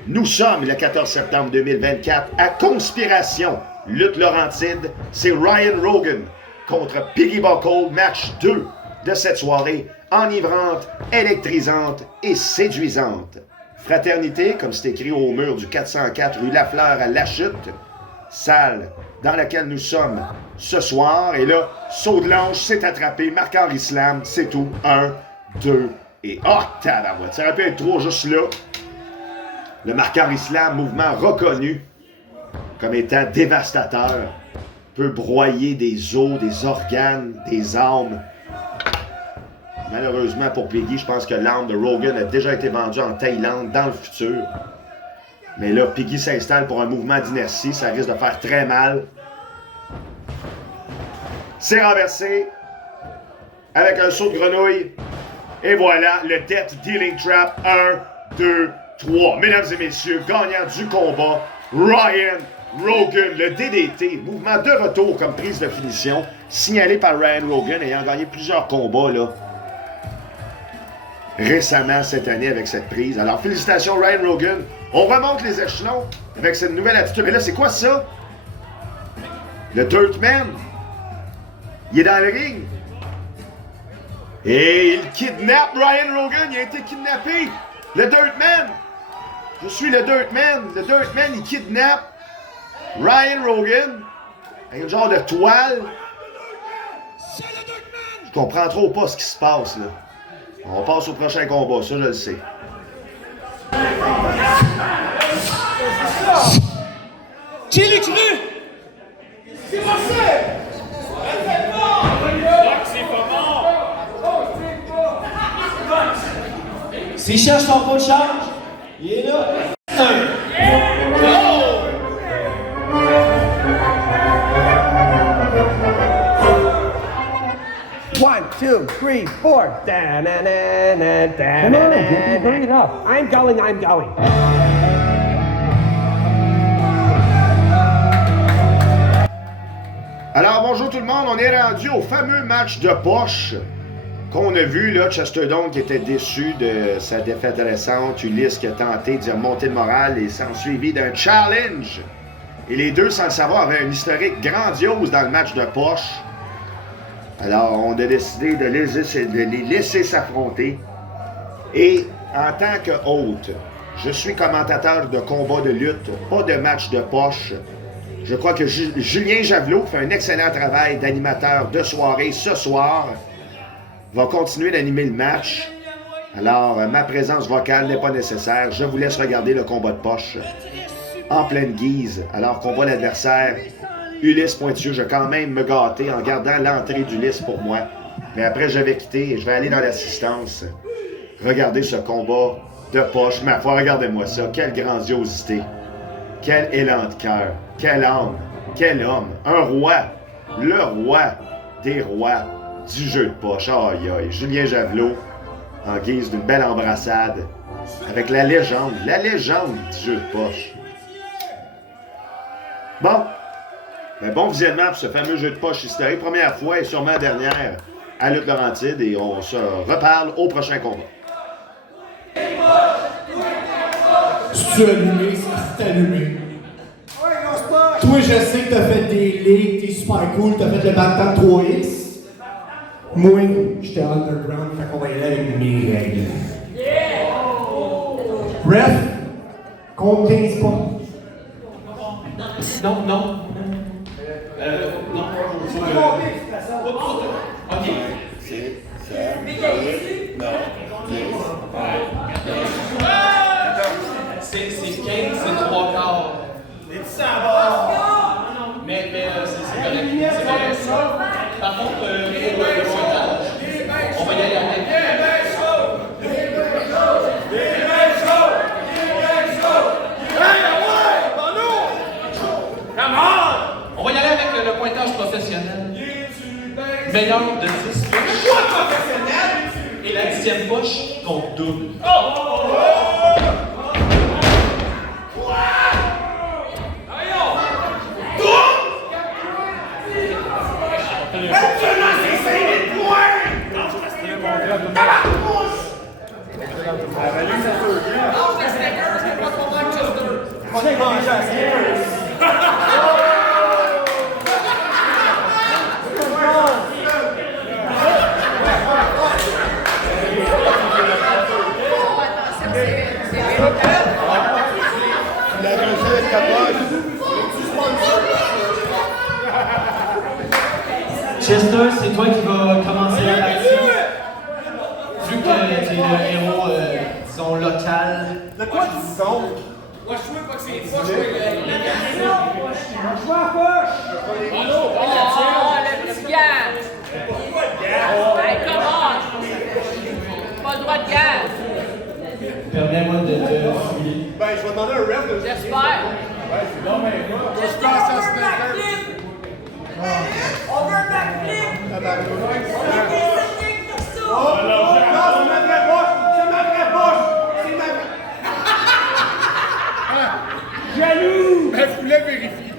Nous sommes le 14 septembre 2024 à Conspiration, lutte Laurentide. C'est Ryan Rogan contre Piggy Buckle, match 2 de cette soirée, enivrante, électrisante et séduisante. Fraternité, comme c'est écrit au mur du 404 rue Lafleur à La Chute, salle dans laquelle nous sommes ce soir. Et là, saut de l'ange, c'est attrapé, Marc-Henri Slam, c'est tout. 1, 2 et... Oh, tabarouette, ça aurait pu être 3 juste là. Le Marc-Henri Slam, mouvement reconnu comme étant dévastateur, peut broyer des os, des organes, des âmes. Malheureusement pour Piggy, je pense que l'âme de Rogan a déjà été vendue en Thaïlande dans le futur. Mais là, Piggy s'installe pour un mouvement d'inertie, ça risque de faire très mal. C'est renversé avec un saut de grenouille. Et voilà, le Death Dealing Trap. 1, 2, 3. Mesdames et messieurs, gagnant du combat, Ryan Rogan, le DDT, mouvement de retour comme prise de finition, signalé par Ryan Rogan, ayant gagné plusieurs combats là, récemment cette année avec cette prise. Alors, félicitations Ryan Rogan. On remonte les échelons avec cette nouvelle attitude. Mais là, c'est quoi ça? Le Dirtman. Il est dans le ring. Et il kidnappe Ryan Rogan. Il a été kidnappé. Le Dirtman. Je suis le Dirtman. Le Dirtman, il kidnappe Ryan Rogan avec un genre de toile. Je comprends trop pas ce qui se passe, là. On passe au prochain combat, ça je le sais. Chili cru! C'est pas ça! S'il cherche son pot de charge, il est là. One, two, three, four. Hurry it up. I'm going. Alors, bonjour tout le monde, on est rendu au fameux match de poche qu'on a vu, là, Chester Doan qui était déçu de sa défaite récente, Ulysse qui a tenté d'y remonter le moral et s'en suivi d'un challenge. Et les deux, sans le savoir, avaient un historique grandiose dans le match de poche. Alors, on a décidé de les laisser s'affronter. Et en tant que hôte, je suis commentateur de combat de lutte, pas de match de poche. Je crois que Julien Javelot fait un excellent travail d'animateur de soirée ce soir. Va continuer d'animer le match. Alors, ma présence vocale n'est pas nécessaire. Je vous laisse regarder le combat de poche en pleine guise, alors qu'on voit l'adversaire Ulysse Pointieux. Je vais quand même me gâter en gardant l'entrée d'Ulysse pour moi. Mais après, je vais quitter et je vais aller dans l'assistance. Regardez ce combat de poche. Ma foi, regardez-moi ça. Quelle grandiosité. Quel élan de cœur. Quel âme. Quel homme. Un roi. Le roi des rois du jeu de poche. Aïe aïe. Julien Javelot en guise d'une belle embrassade avec la légende du jeu de poche. Bon. Mais bon visionnement pour ce fameux jeu de poche historique. Première fois et sûrement dernière à Lutte Laurentide et on se reparle au prochain combat. C'est allumé, c'est allumé. Toi, je sais que t'as fait des ligues, t'es super cool, t'as fait le Bantam 3X. Moi, j'étais underground, fait qu'on va y aller avec mes règles. Bref, compte 15 pas. Non. Non. Ok. C'est 15, c'est 3 quarts. Mais c'est correct. C'est correct. Par contre, pour le pointage, on va y aller avec. On va y aller avec le pointage professionnel. Meilleur de 10. Quoi professionnel? Et la 10e poche compte double. Chester, c'est toi qui vas commencer là-dessus. Vu que tu es le héros, disons, local. De quoi disons? Moi, je veux pas que c'est poche. Je joue à poche! Oh, le petit gars! Pourquoi de gaz? Hey, come on! Pas le droit de gaz! Permets-moi de te fouiller. Ben, je vais demander un ref de... J'espère! Ouais, c'est bon, mais moi, je passe à ce backflip! On veut un backflip! Oh, non, c'est ma vraie poche! C'est ma vraie poche! C'est ma vraie... Jaloux! Mais je voulais vérifier.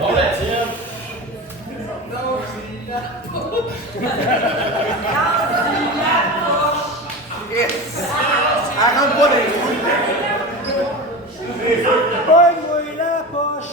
On la tire. Yes! Elle rentre pas dans les trous. Bonne-moi la poche!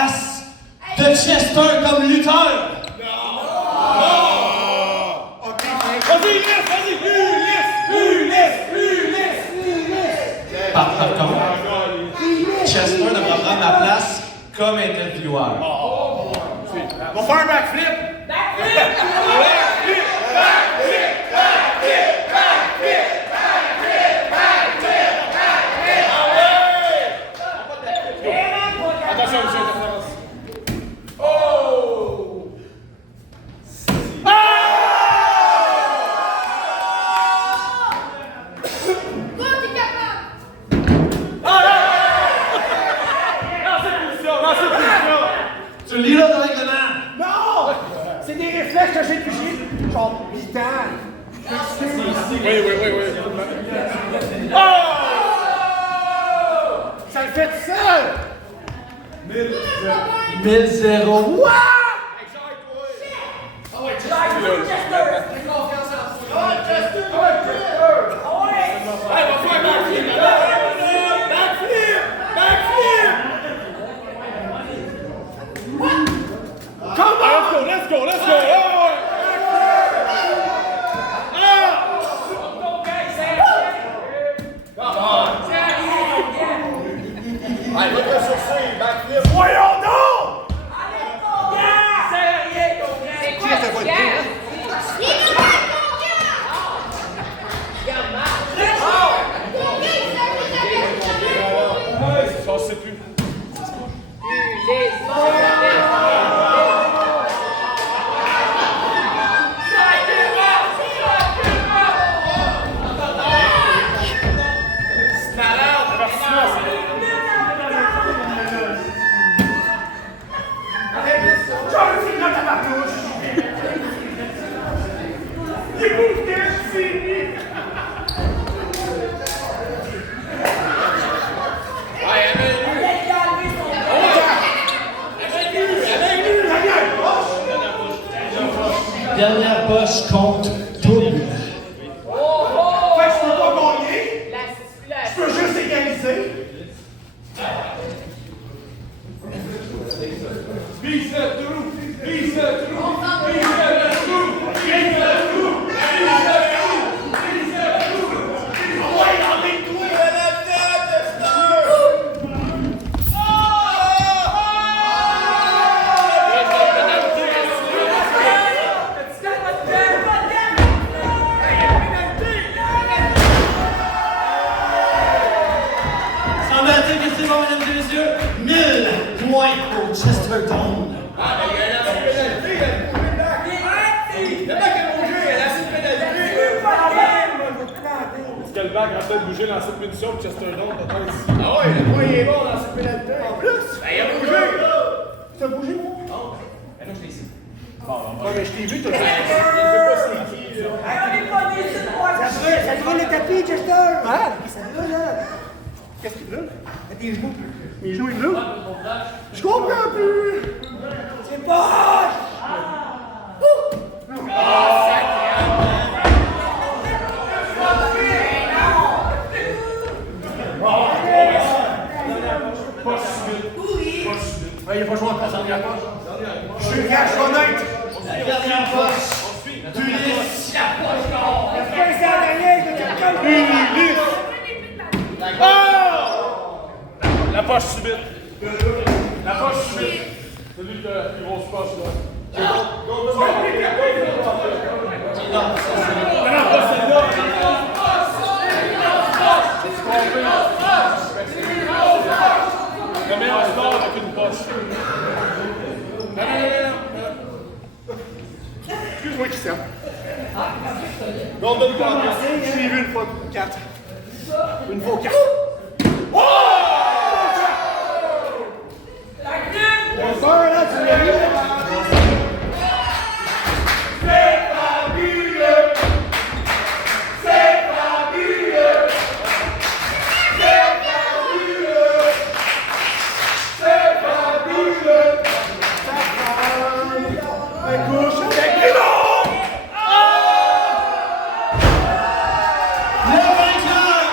place de Chester comme lutteur? Par contre, Chester devra prendre ma place comme intervieweur. On va faire un backflip! Attention, monsieur, attention. Oh! Tu lis là dans le règlement? Non! C'est des réflexes que j'ai depuis genre 8 ans. Oui. Oh! Ça le fait tout seul! 1000-0. What? Let's go! Voyons donc! C'est quoi ce gars? Ça, c'est plus. Dernière poche compte double. Fait que je peux pas gagner. Je peux juste égaliser. Semble-t-il que c'est bon, mesdames et messieurs. 1000 points pour Chesterton. Est-ce que le bac a peut-être bougé dans cette punition pour Chesterton, peut-être? Ah ouais, le point est bon dans cette pénalité. En plus, il a bougé. Tu as bougé, moi? Non. Mais non, je t'ai ici. Ouais, mais je t'ai vu, t'as dit. Ça brûle le tapis, Chester. Hein? Ça brûle, là. Qu'est-ce qui brûle? Tes genoux. Mes genoux, ils brûlent? Je comprends plus. C'est pas. Ouais, il a pas joué encore, ça dernière poche. Je suis honnête. La dernière poche. Ulysse. La poche subite. La poche subite. Celui qui a une grosse poche, là. Non, pas celle-là. Le meilleur score avec une poche. Excuse-moi, Christian. Golden Goddess. Je l'ai vu une fois 4. Une fois 4. Oh! Bonsoir, là, tu l'as vu? C'est fabuleux! C'est fabuleux! C'est fabuleux! C'est fabuleux! Un couche avec les noms! Le vainqueur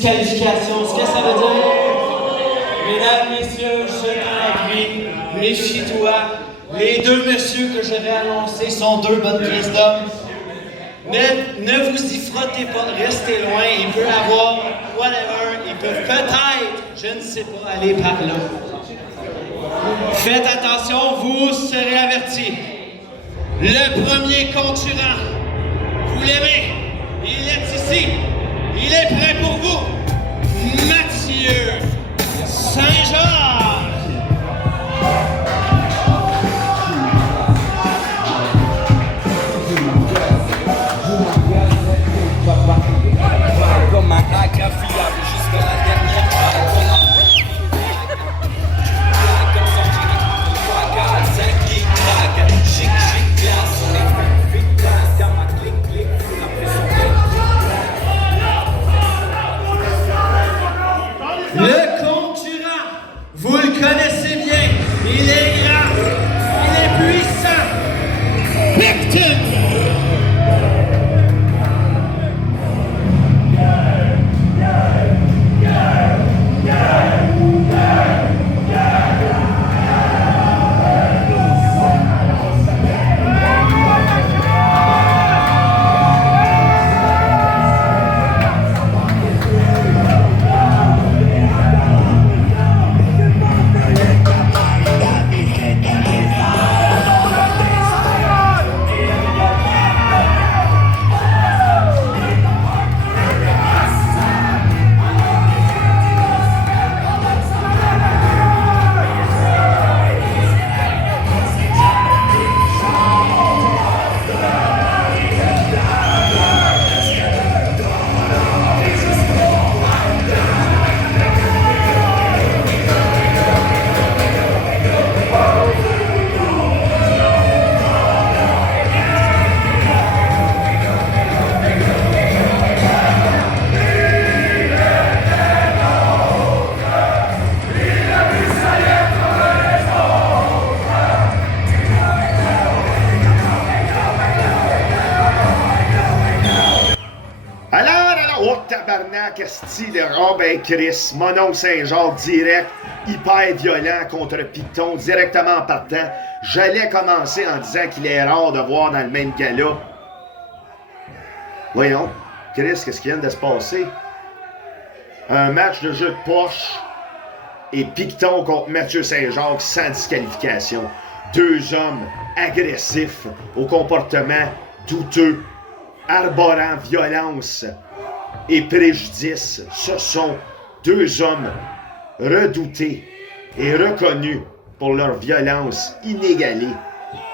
Qualification, ce que ça veut dire? Mesdames, messieurs, je t'en prie, méfie-toi. Les deux messieurs que je vais annoncer sont deux bonnes crises d'hommes. Ne vous y frottez pas, restez loin. Il peut y avoir whatever. Ils peuvent peut-être, je ne sais pas, aller par là. Faites attention, vous serez avertis. Le premier concurrent, vous l'aimez, il est ici. Il est prêt pour vous. Mathieu Saint-Jacques. Comme un hack infiable jusqu'à la dernière vague. Chic, chic, glace, on est fait vite, dans ma clique, clique, la pression. Le concurrent, vous le connaissez bien. Il est grand, il est puissant. Picton. Style, oh ben Chris, mon oncle Saint-Jacques direct, hyper violent contre Picton, directement en partant. J'allais commencer en disant qu'il est rare de voir dans le même gala. Voyons, Chris, qu'est-ce qui vient de se passer? Un match de jeu de poche et Picton contre Mathieu Saint-Jacques sans disqualification. Deux hommes agressifs, au comportement douteux, arborant violence et préjudice. Ce sont deux hommes redoutés et reconnus pour leur violence inégalée.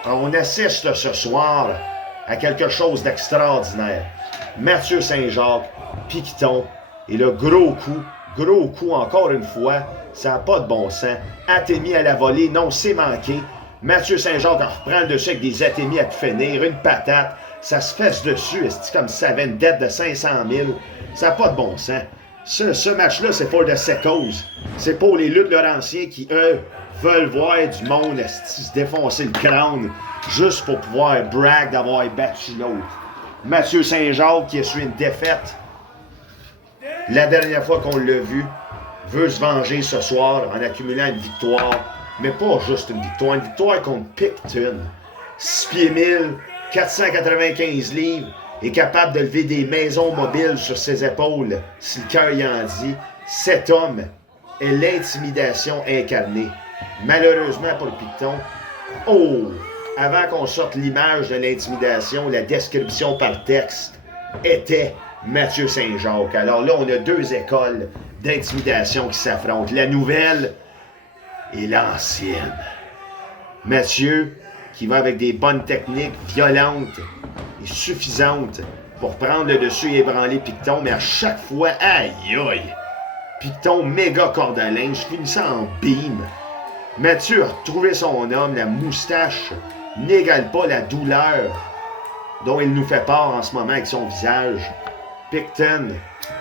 On assiste ce soir à quelque chose d'extraordinaire. Mathieu Saint-Jacques, Picton, et le gros coup encore une fois, ça n'a pas de bon sens. Athémie à la volée, non, c'est manqué. Mathieu Saint-Jacques reprend le dessus avec des athémies à te finir, une patate, ça se fesse dessus, c'est comme si ça avait une dette de 500 000. Ça n'a pas de bon sens. Ce match-là, c'est pour de ces causes. C'est pour les luttes laurentiens qui, eux, veulent voir du monde se défoncer le crâne juste pour pouvoir brag d'avoir battu l'autre. Mathieu Saint-Jacques, qui a suivi une défaite la dernière fois qu'on l'a vu, veut se venger ce soir en accumulant une victoire. Mais pas juste une victoire contre Picton. 6 pieds 1000, 495 livres, est capable de lever des maisons mobiles sur ses épaules, si le cœur y en dit. Cet homme est l'intimidation incarnée. Malheureusement pour le Picton, avant qu'on sorte l'image de l'intimidation, la description par texte était Mathieu Saint-Jacques. Alors là, on a deux écoles d'intimidation qui s'affrontent. La nouvelle et l'ancienne. Mathieu, qui va avec des bonnes techniques violentes et suffisantes pour prendre le dessus et ébranler Picton, mais à chaque fois, aïe aïe! Picton méga corde à linge, finissant en beam. Mathieu a retrouvé son homme, la moustache n'égale pas la douleur dont il nous fait part en ce moment avec son visage. Picton,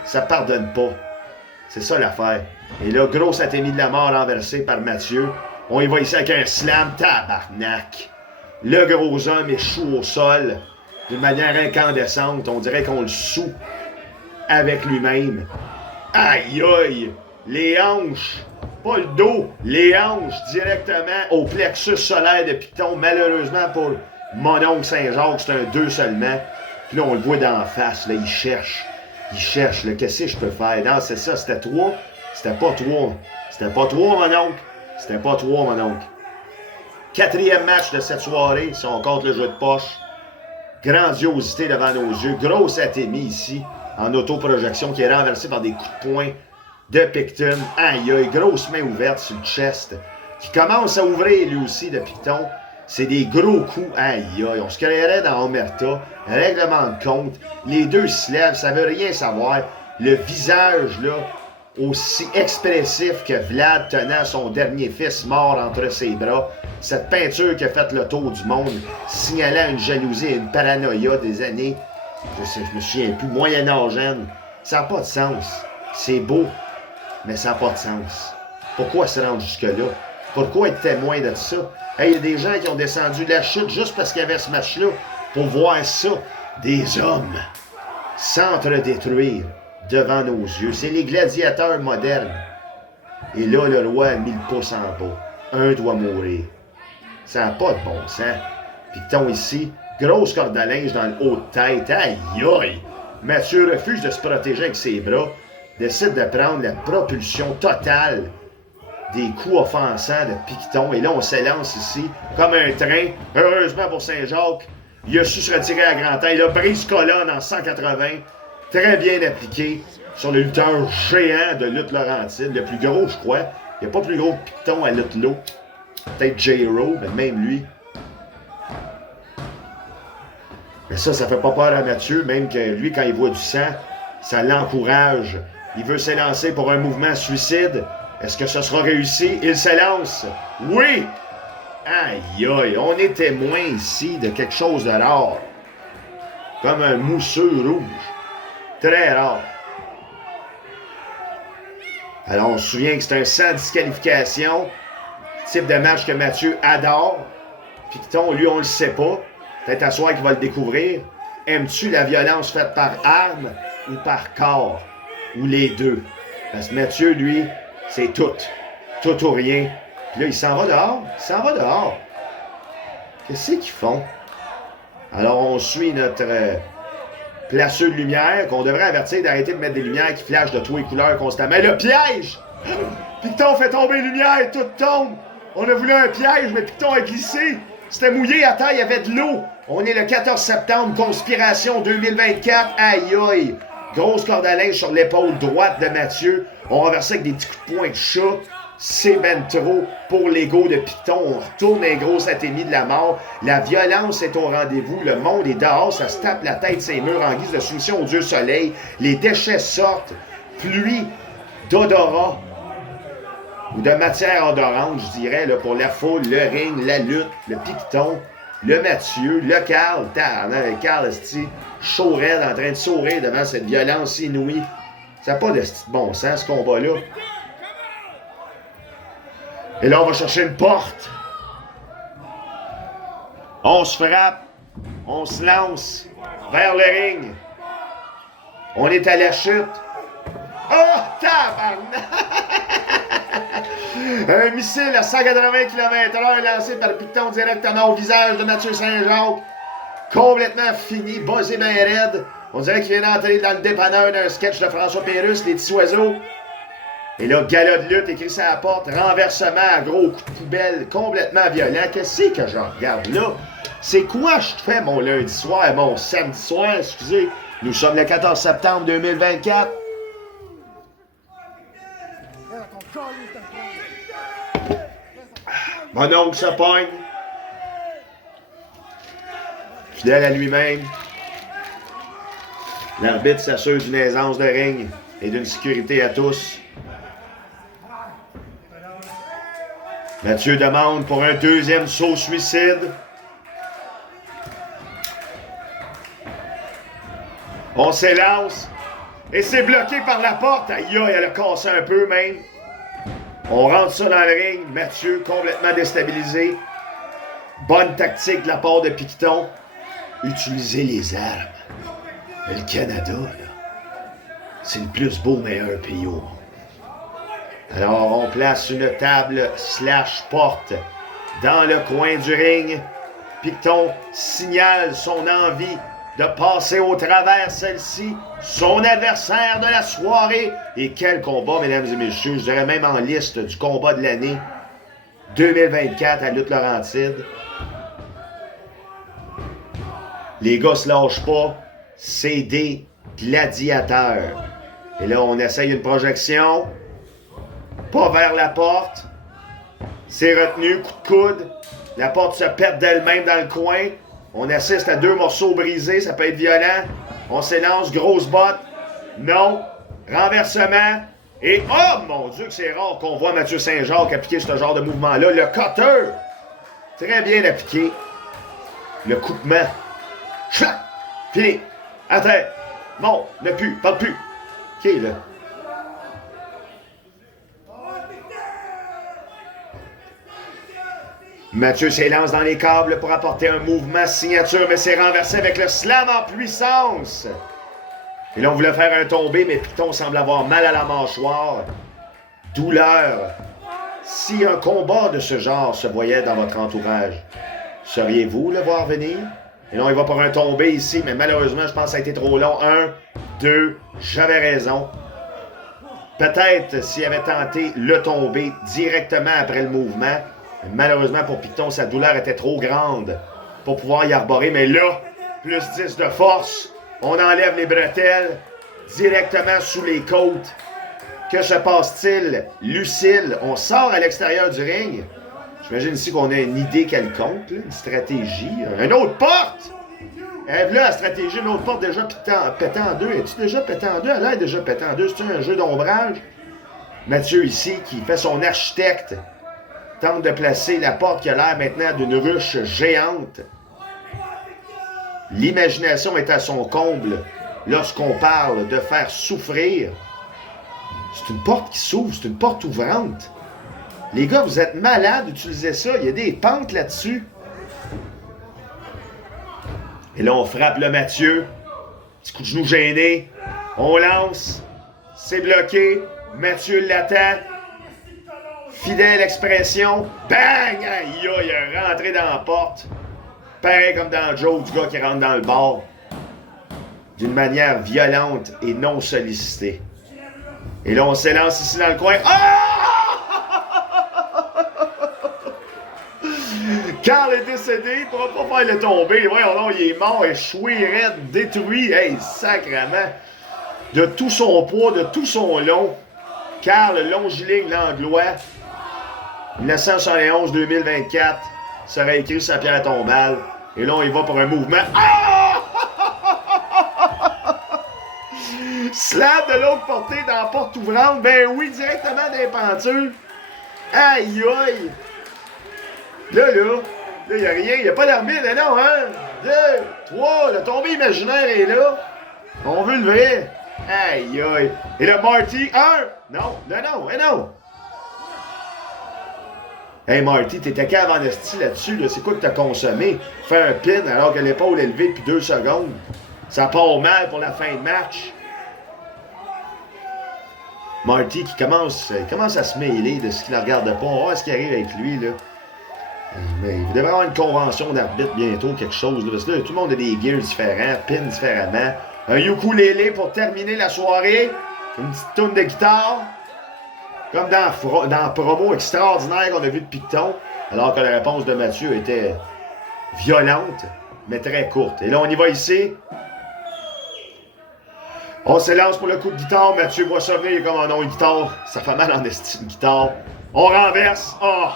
ça pardonne pas. C'est ça l'affaire. Et là, grosse athémie de la mort renversée par Mathieu. On y va ici avec un slam, tabarnak. Le gros homme échoue au sol d'une manière incandescente. On dirait qu'on le sout avec lui-même. Aïe aïe! Les hanches, pas le dos, les hanches directement au plexus solaire de Piton. Malheureusement pour mon oncle Saint-Jacques, c'est un 2 seulement. Puis là, on le voit d'en face, là, il cherche. Il cherche, là, qu'est-ce que je peux faire? Non, c'est ça, c'était 3. C'était pas 3. C'était pas 3, mon oncle. C'était pas 3, mon oncle. 4e match de cette soirée, si on compte le jeu de poche. Grandiosité devant nos yeux. Grosse atémie ici, en autoprojection, qui est renversée par des coups de poing de Picton. Aïe aïe, grosse main ouverte sur le chest. Qui commence à ouvrir lui aussi de Picton. C'est des gros coups. Aïe aïe, on se créerait dans Omerta. Règlement de compte. Les deux se lèvent, ça veut rien savoir. Le visage, là, aussi expressif que Vlad tenant son dernier fils mort entre ses bras. Cette peinture qui a fait le tour du monde, signalant une jalousie et une paranoïa des années, je me souviens plus, moyen-âgène. Ça n'a pas de sens. C'est beau, mais ça n'a pas de sens. Pourquoi se rendre jusque-là? Pourquoi être témoin de ça? Hey, il y a des gens qui ont descendu de la chute juste parce qu'il y avait ce match-là pour voir ça. Des hommes s'entre-détruire devant nos yeux. C'est les gladiateurs modernes. Et là, le roi a mis le pouce en bas. Un doit mourir. Ça n'a pas de bon sens. Picton ici, grosse corde à linge dans le haut de tête. Aïe aïe! Mathieu refuse de se protéger avec ses bras. Décide de prendre la propulsion totale des coups offensants de Picton. Et là, on s'élance ici comme un train. Heureusement pour Saint-Jacques, il a su se retirer à grand temps. Il a brise colonne en 180. Très bien appliqué sur le lutteur géant de lutte Laurentide. Le plus gros, je crois. Il n'y a pas plus gros que Picton à lutte l'eau. Peut-être J-Ro, mais même lui. Mais ça fait pas peur à Mathieu. Même que lui, quand il voit du sang, ça l'encourage. Il veut s'élancer pour un mouvement suicide. Est-ce que ça sera réussi? Il s'élance. Oui! Aïe aïe, on est témoin ici de quelque chose de rare. Comme un mousseux rouge. Très rare. Alors, on se souvient que c'est un sans disqualification. Type de match que Mathieu adore. Picton, lui, on le sait pas. Peut-être à soir qu'il va le découvrir. Aimes-tu la violence faite par arme ou par corps? Ou les deux? Parce que Mathieu, lui, c'est tout. Tout ou rien. Puis là, il s'en va dehors. Il s'en va dehors. Qu'est-ce qu'ils font? Alors, on suit notre placeux de lumière qu'on devrait avertir d'arrêter de mettre des lumières qui flashent de tous les couleurs constamment. Le piège! Picton fait tomber les lumières, tout tombe. On a voulu un piège, mais Picton a glissé. C'était mouillé à terre, il y avait de l'eau. On est le 14 septembre, conspiration 2024. Aïe aïe! Grosse corde à linge sur l'épaule droite de Mathieu. On renversait avec des petits coups de poing de chat. C'est ben trop pour l'ego de Picton. On retourne un gros atémie de la mort. La violence est au rendez-vous. Le monde est dehors. Ça se tape la tête ses murs en guise de soumission au dieu soleil. Les déchets sortent. Pluie d'odorat ou de matière odorante, je dirais, là, pour la foule, le ring, la lutte, le Picton, le Mathieu, le Carl. Carl, chaud raide, en train de sourire devant cette violence inouïe. Ça n'a pas de bon sens, ce combat-là. Et là, on va chercher une porte. On se frappe. On se lance vers le ring. On est à la chute. Oh, tabarnak! Un missile à 180 km/h lancé par Picton directement au visage de Mathieu Saint-Jacques. Complètement fini, buzzé bien raide. On dirait qu'il vient d'entrer dans le dépanneur d'un sketch de François Pérusse, Les Petits Oiseaux. Et là, gala de lutte écrit sur la porte, renversement à gros coups de poubelle, complètement violent. Qu'est-ce que je regarde là? C'est quoi je fais mon lundi soir, mon samedi soir, excusez? Nous sommes le 14 septembre 2024. Mon oncle se pogne. Fidèle à lui-même. L'arbitre s'assure d'une aisance de ring et d'une sécurité à tous. Mathieu demande pour un deuxième saut suicide. On s'élance. Et c'est bloqué par la porte. Aïe, elle a cassé un peu même. On rentre ça dans le ring. Mathieu complètement déstabilisé. Bonne tactique de la part de Picton. Utiliser les armes. Le Canada, là. c'est le plus beau meilleur pays au monde. Alors, on place une table / porte dans le coin du ring. Picton signale son envie de passer au travers celle-ci, son adversaire de la soirée. Et quel combat, mesdames et messieurs, je dirais même en liste du combat de l'année 2024 à Lutte Laurentide. Les gars se lâchent pas, c'est des gladiateurs. Et là, on essaye une projection, pas vers la porte, c'est retenu, coup de coude, la porte se pète d'elle-même dans le coin. On assiste à 2 morceaux brisés, ça peut être violent. On s'élance, grosse botte. Non. Renversement. Et oh mon Dieu que c'est rare qu'on voit Mathieu Saint-Jacques appliquer ce genre de mouvement-là. Le cutter. Très bien appliqué. Le coupement. Chlac. Fini. À terre. Bon, ne plus, parle plus. OK, là. Mathieu s'élance dans les câbles pour apporter un mouvement signature, mais c'est renversé avec le slam en puissance. Et là, on voulait faire un tombé, mais Picton semble avoir mal à la mâchoire. Douleur. Si un combat de ce genre se voyait dans votre entourage, seriez-vous le voir venir? Et là, il va pour un tombé ici, mais malheureusement, je pense que ça a été trop long. 1, 2, j'avais raison. Peut-être s'il avait tenté le tombé directement après le mouvement. Malheureusement pour Picton, sa douleur était trop grande pour pouvoir y arborer. Mais là, plus 10 de force, on enlève les bretelles directement sous les côtes. Que se passe-t-il? Lucille, on sort à l'extérieur du ring. J'imagine ici qu'on a une idée quelconque, là, une stratégie. Une autre porte! Là, la stratégie, une autre porte déjà pétant en deux. Es-tu déjà pétant en deux? Elle est déjà pétant en deux. C'est un jeu d'ombrage? Mathieu ici, qui fait son architecte, tente de placer la porte qui a l'air maintenant d'une ruche géante. L'imagination est à son comble lorsqu'on parle de faire souffrir. C'est une porte qui s'ouvre, c'est une porte ouvrante. Les gars, vous êtes malades d'utiliser ça. Il y a des pentes là-dessus. Et là, on frappe le Mathieu. Petit coup de genou gêné. On lance. C'est bloqué. Mathieu l'attend. Fidèle expression. Bang! Aïe, il est rentré dans la porte. Pareil comme dans Joe, du gars qui rentre dans le bar. D'une manière violente et non sollicitée. Et là, on s'élance ici dans le coin. Ah! Carl est décédé, il ne pourra pas faire le tomber. Voyons donc, il est mort, échoué, raide, détruit. Hey, sacrément. De tout son poids, de tout son long. Carl Longiligne Langlois, 1971-2024, serait écrit sur la pierre tombale. Et là, on y va pour un mouvement. Ah! Slam de l'autre portée dans la porte ouvrante. Ben oui, directement dans les pentures. Aïe, aïe. Là, il n'y a rien. Il n'y a pas d'arbitre. Mais non, hein? 2, 3, le tombé imaginaire est là. On veut le vrai. Aïe, aïe. Et le Marty, 1. Non. Hey Marty, t'étais cave en esti là-dessus, là. C'est quoi que t'as consommé? Fais un pin alors que l'épaule est levée depuis 2 secondes. Ça part mal pour la fin de match. Marty qui commence à se mêler de ce qu'il ne regarde pas. On va voir ce qui arrive avec lui, là. Mais il devrait y avoir une convention d'arbitre bientôt, quelque chose. Là, parce que là, tout le monde a des gears différents, pins différemment. Un ukulélé pour terminer la soirée. Une petite toune de guitare. Comme dans la promo extraordinaire qu'on a vu de Picton. Alors que la réponse de Mathieu était violente, mais très courte. Et là, on y va ici. On s'élance pour le coup de guitare. Mathieu voit ça venir, il est comme, oh non, une guitare. Ça fait mal en estime, une guitare. On renverse. Oh!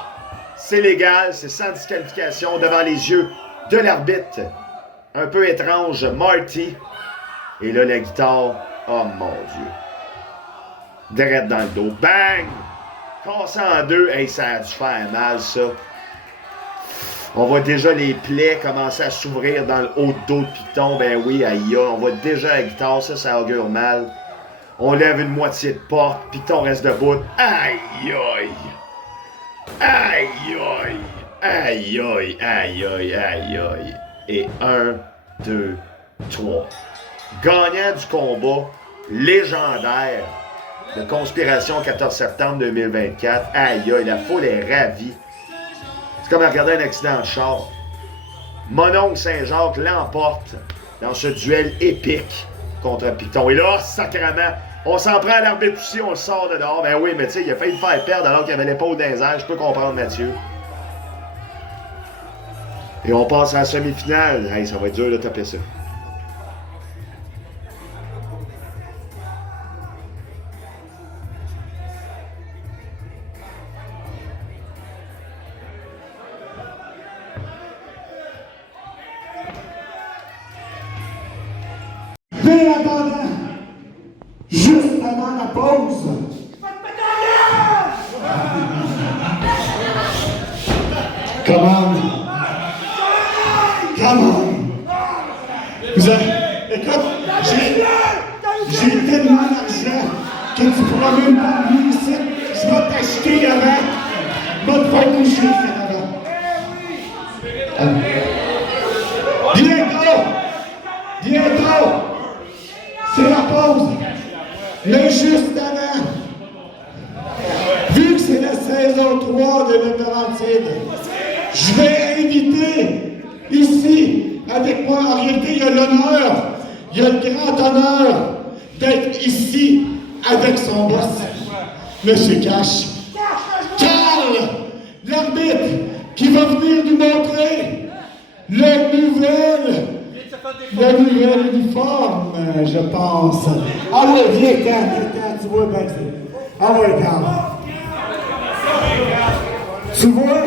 C'est légal, c'est sans disqualification devant les yeux de l'arbitre. Un peu étrange, Marty. Et là, la guitare, oh mon Dieu. Direct dans le dos. Bang! Cassé en deux. Hey, ça a dû faire mal, ça. On voit déjà les plaies commencer à s'ouvrir dans le haut de dos de Picton. Ben oui, aïe, on voit déjà la guitare, ça augure mal. On lève une moitié de porte, Picton reste debout. Aïe, aïe! Aïe, aïe, aïe, aïe, aïe, aïe, aïe, aïe. Et 1, 2, 3. Gagnant du combat, légendaire de Conspiration 14 septembre 2024. Aïe aïe, la foule est ravie. C'est comme regarder un accident de char. Mononcle Saint-Jacques l'emporte dans ce duel épique contre Python. Et là, sacrément, on s'en prend à l'arbitre aussi, on le sort de dehors. Ben oui, mais tu sais, il a failli le faire perdre alors qu'il avait l'épaule dans les airs. Je peux comprendre Mathieu. Et on passe à la semi-finale. Hey, ça va être dur de taper ça. Mais attendant, juste avant la pause, come on. Vous avez, écoute, j'ai tellement d'argent que tu pourras même pas venir ici. Je vais t'acheter avant. Je vais te faire coucher avant. Bientôt. C'est la pause. Mais juste avant, vu que c'est la saison 3 de la Laurentide, je vais inviter ici, avec moi, en réalité, il y a l'honneur, il y a le grand honneur d'être ici avec son boss, M. Cash. Carl, l'arbitre, qui va venir nous montrer le nouvel uniforme, je pense. Ah oui, viens, tu vois, ben c'est... Ah oui, Carl. Tu vois,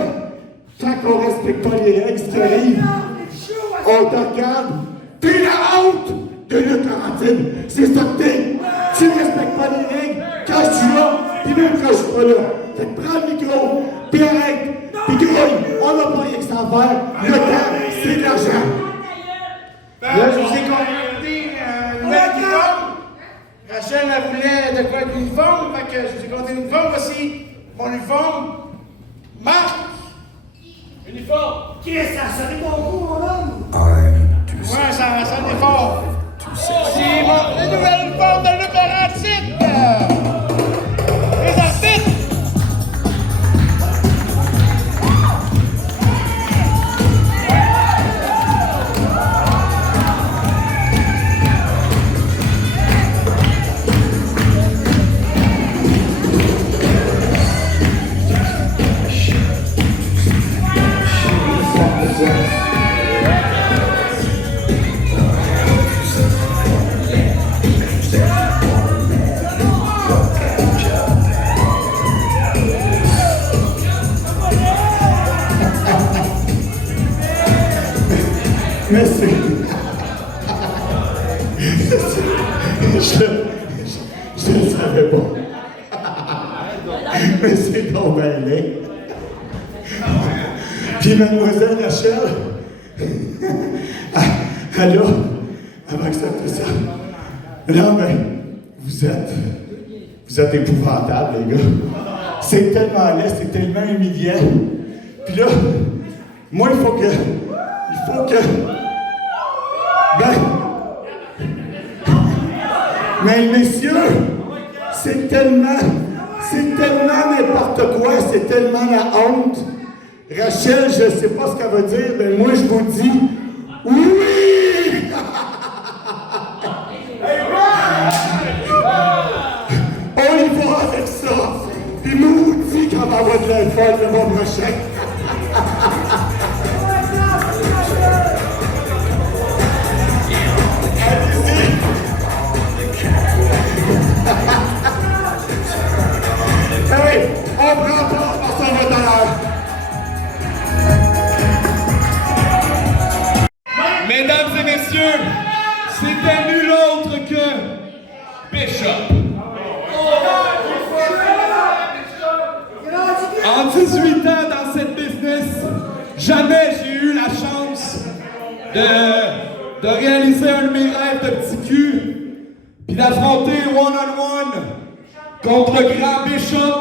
quand on ne respecte pas les règles, ce qui arrive, on te regarde, t'es la honte de lutte Laurentide. C'est ça que t'es. Tu ne respectes pas les règles quand je suis là, puis même quand je suis pas là. Fait que prends le micro, puis arrête, puis grouille. On n'a pas rien que ça à faire. Le temps, c'est de l'argent. Là, je vous ai compté un nouvel uniforme. Rachel, elle voulait de quoi de l'uniforme, fait que je vous ai compté l'uniforme. Voici mon uniforme. Marc! Uniforme! Qu'est-ce que ça serait mon coup, mon homme? Ouais, ça sonne fort. C'est le nouvel uniforme de Lutte Laurentide! Les arbitres! Merci. Je ne savais pas. Mais c'est donc bien laid. Puis mademoiselle Rachel, elle va accepter ça. Non, mais vous êtes épouvantables, les gars. C'est tellement laid, c'est tellement humiliant. Puis là, moi, il faut que... Mais messieurs, c'est tellement n'importe quoi, c'est tellement la honte. Rachel, je ne sais pas ce qu'elle veut dire, mais moi je vous dis oui! On y va avec ça! Puis maudit qu'on va avoir de l'info le mois prochain! Hey, on prend pas parce qu'on va dans l'air. Mesdames et messieurs, c'était nul autre que Bishop. En 18 ans dans cette business, jamais j'ai eu la chance de réaliser un de mes rêves de petit cul, puis d'affronter one-on-one contre le grand Bishop.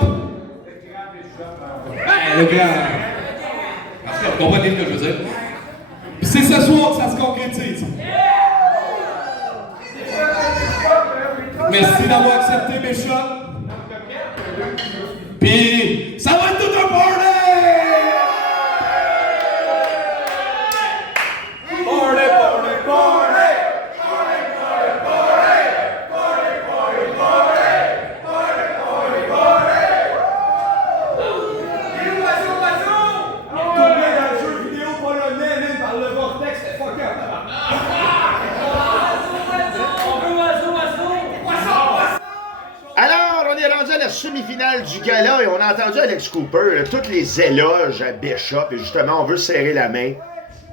Le grand. En tout cas, vous comprenez ce que je veux dire. Puis c'est ce soir que ça se concrétise. Merci d'avoir accepté Bishop. Puis, ça va être tout un party! Alors, on est rendu à la semi-finale du gala et on a entendu Alex Cooper, toutes les éloges à Bishop et justement, on veut serrer la main.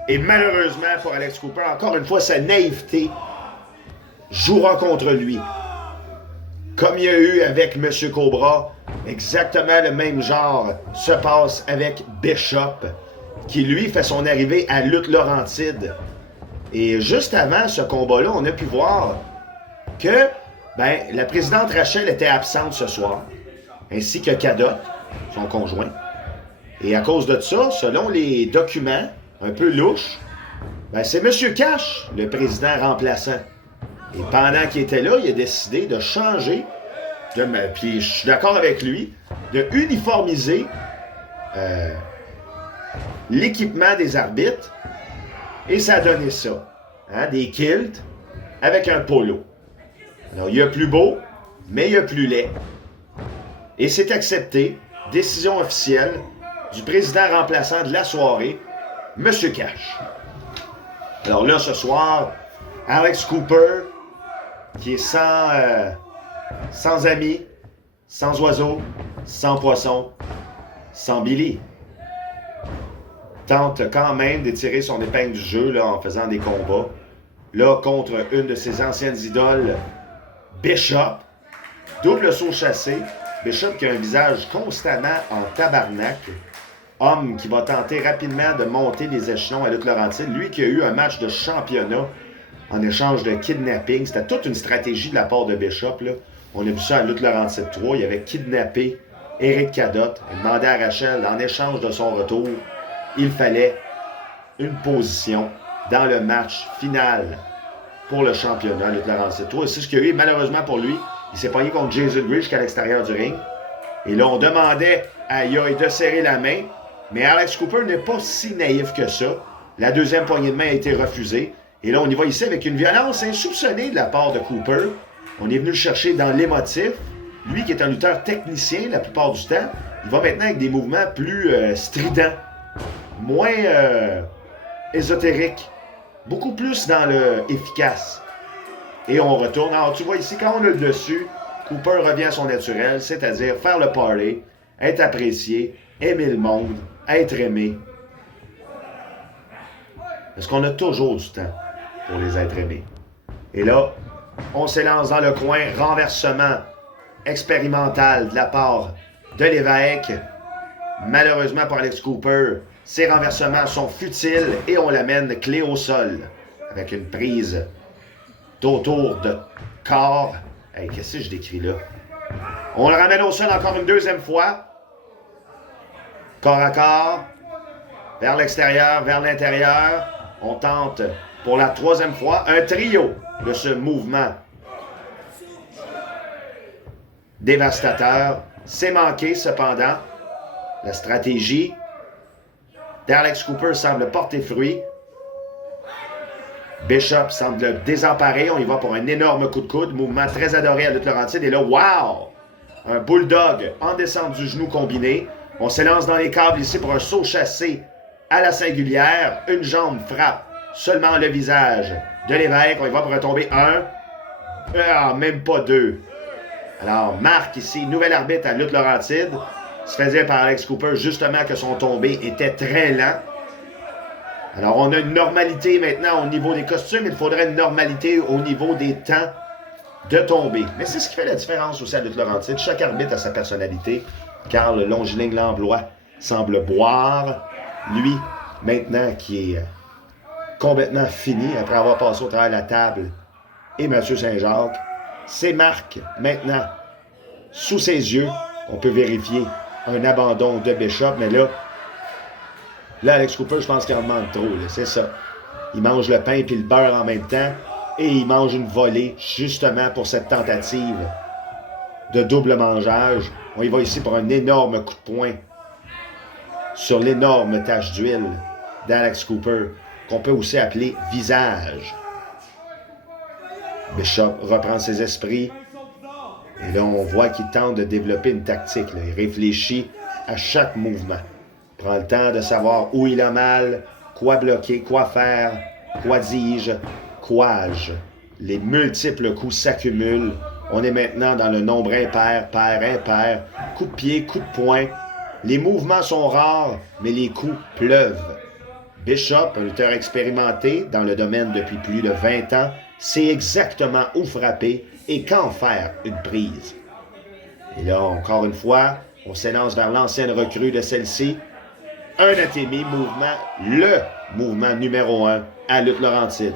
Et malheureusement pour Alex Cooper, encore une fois, sa naïveté jouera contre lui. Comme il y a eu avec M. Cobra, exactement le même genre se passe avec Bishop, qui lui fait son arrivée à Lutte Laurentide. Et juste avant ce combat-là, on a pu voir que la présidente Rachel était absente ce soir, ainsi que Cadotte, son conjoint. Et à cause de ça, selon les documents un peu louches, c'est M. Cash, le président remplaçant. Et pendant qu'il était là, il a décidé de changer, puis je suis d'accord avec lui, de uniformiser l'équipement des arbitres, et ça a donné ça. Hein, des kilts avec un polo. Alors, il y a plus beau, mais il y a plus laid. Et c'est accepté, décision officielle du président remplaçant de la soirée, M. Cash. Alors là, ce soir, Alex Cooper, qui est sans amis, sans oiseaux, sans poissons, sans Billy, tente quand même d'étirer son épingle du jeu là, en faisant des combats. Là, contre une de ses anciennes idoles, Bishop, double saut chassé. Bishop qui a un visage constamment en tabarnak. Homme qui va tenter rapidement de monter les échelons à Lutte Laurentide. Lui qui a eu un match de championnat en échange de kidnapping. C'était toute une stratégie de la part de Bishop. Là. On a vu ça à Lutte Laurentide 3. Il avait kidnappé Éric Cadotte. Il demandait à Rachel, en échange de son retour, il fallait une position dans le match final pour le championnat Lutte Laurentide 3. Et c'est ce qu'il y a eu. Malheureusement pour lui, il s'est pogné contre Jason Gray jusqu'à l'extérieur du ring. Et là, on demandait à Yoy de serrer la main. Mais Alex Cooper n'est pas si naïf que ça. La deuxième poignée de main a été refusée. Et là, on y va ici avec une violence insoupçonnée de la part de Cooper. On est venu le chercher dans l'émotif. Lui qui est un lutteur technicien la plupart du temps, il va maintenant avec des mouvements plus stridents, moins ésotériques, beaucoup plus dans le efficace. Et on retourne. Alors tu vois ici, quand on a le dessus, Cooper revient à son naturel, c'est-à-dire faire le party, être apprécié, aimer le monde, être aimé. Parce qu'on a toujours du temps pour les êtres aimés. Et là, on s'élance dans le coin, renversement expérimental de la part de l'évêque. Malheureusement pour Alex Cooper, ces renversements sont futiles et on l'amène clé au sol avec une prise d'autour de corps. Hey, qu'est-ce que je décris là? On le ramène au sol encore une deuxième fois. Corps à corps, vers l'extérieur, vers l'intérieur. On tente pour la troisième fois un trio de ce mouvement dévastateur. C'est manqué cependant. La stratégie d'Alex Cooper semble porter fruit. Bishop semble désemparé. On y va pour un énorme coup de coude. Mouvement très adoré à Lutte Laurentide. Et là, wow! Un bulldog en descente du genou combiné. On s'élance dans les câbles ici pour un saut chassé à la singulière. Une jambe frappe seulement le visage de l'évêque. On y va pour retomber un. Même pas deux. Alors, Marc ici, nouvel arbitre à Lutte Laurentide. Se fait dire par Alex Cooper justement que son tombé était très lent. Alors, on a une normalité maintenant au niveau des costumes. Il faudrait une normalité au niveau des temps de tomber. Mais c'est ce qui fait la différence aussi à Lutte Laurentide. Chaque arbitre a sa personnalité. Carl Longiligne Langlois semble boire. Lui, maintenant, qui est complètement fini après avoir passé au travers de la table. Et Mathieu Saint-Jacques. C'est Marc, maintenant, sous ses yeux, on peut vérifier un abandon de Bishop. Mais là, Alex Cooper, je pense qu'il en demande trop. C'est ça. Il mange le pain et le beurre en même temps. Et il mange une volée justement pour cette tentative de double mangeage. On y va ici pour un énorme coup de poing sur l'énorme tache d'huile d'Alex Cooper, qu'on peut aussi appeler visage. Bishop reprend ses esprits. Et là, on voit qu'il tente de développer une tactique. Là. Il réfléchit à chaque mouvement. Il prend le temps de savoir où il a mal, quoi bloquer, quoi faire, quoi dis-je, quoi-je. Les multiples coups s'accumulent. On est maintenant dans le nombre impair, pair, impair, coup de pied, coup de poing. Les mouvements sont rares, mais les coups pleuvent. Bishop, un lutteur expérimenté dans le domaine depuis plus de 20 ans, sait exactement où frapper et quand faire une prise. Et là, encore une fois, on s'élance vers l'ancienne recrue de celle-ci. Un Atemi, mouvement, le mouvement numéro 1 à Lutte Laurentide.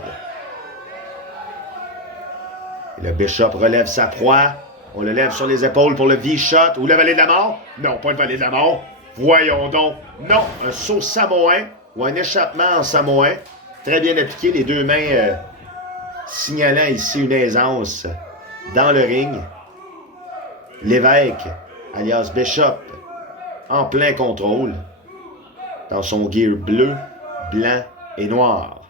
Et le Bishop relève sa proie. On le lève sur les épaules pour le V-shot. Ou la vallée de la mort? Non, pas une vallée de la mort. Voyons donc. Non, un saut samoan ou un échappement en samoan. Très bien appliqué, les deux mains signalant ici une aisance dans le ring. L'évêque, alias Bishop, en plein contrôle, dans son gear bleu, blanc et noir.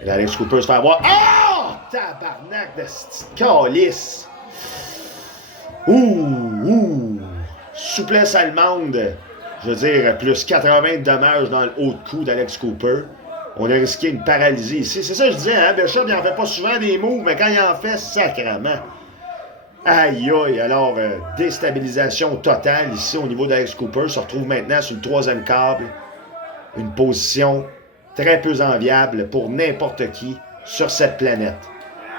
Et là, Alex Cooper se fait avoir. Oh! Tabarnak de cette calice! Ouh! Souplesse allemande. Je veux dire, plus 80 de dommages dans le haut de cou d'Alex Cooper. On a risqué une paralysie ici. C'est ça que je disais, hein? Bishop, il en fait pas souvent des moves, mais quand il en fait, sacrément. Aïe aïe, alors déstabilisation totale ici au niveau d'Alex Cooper. Se retrouve maintenant sur le troisième câble. Une position très peu enviable pour n'importe qui sur cette planète.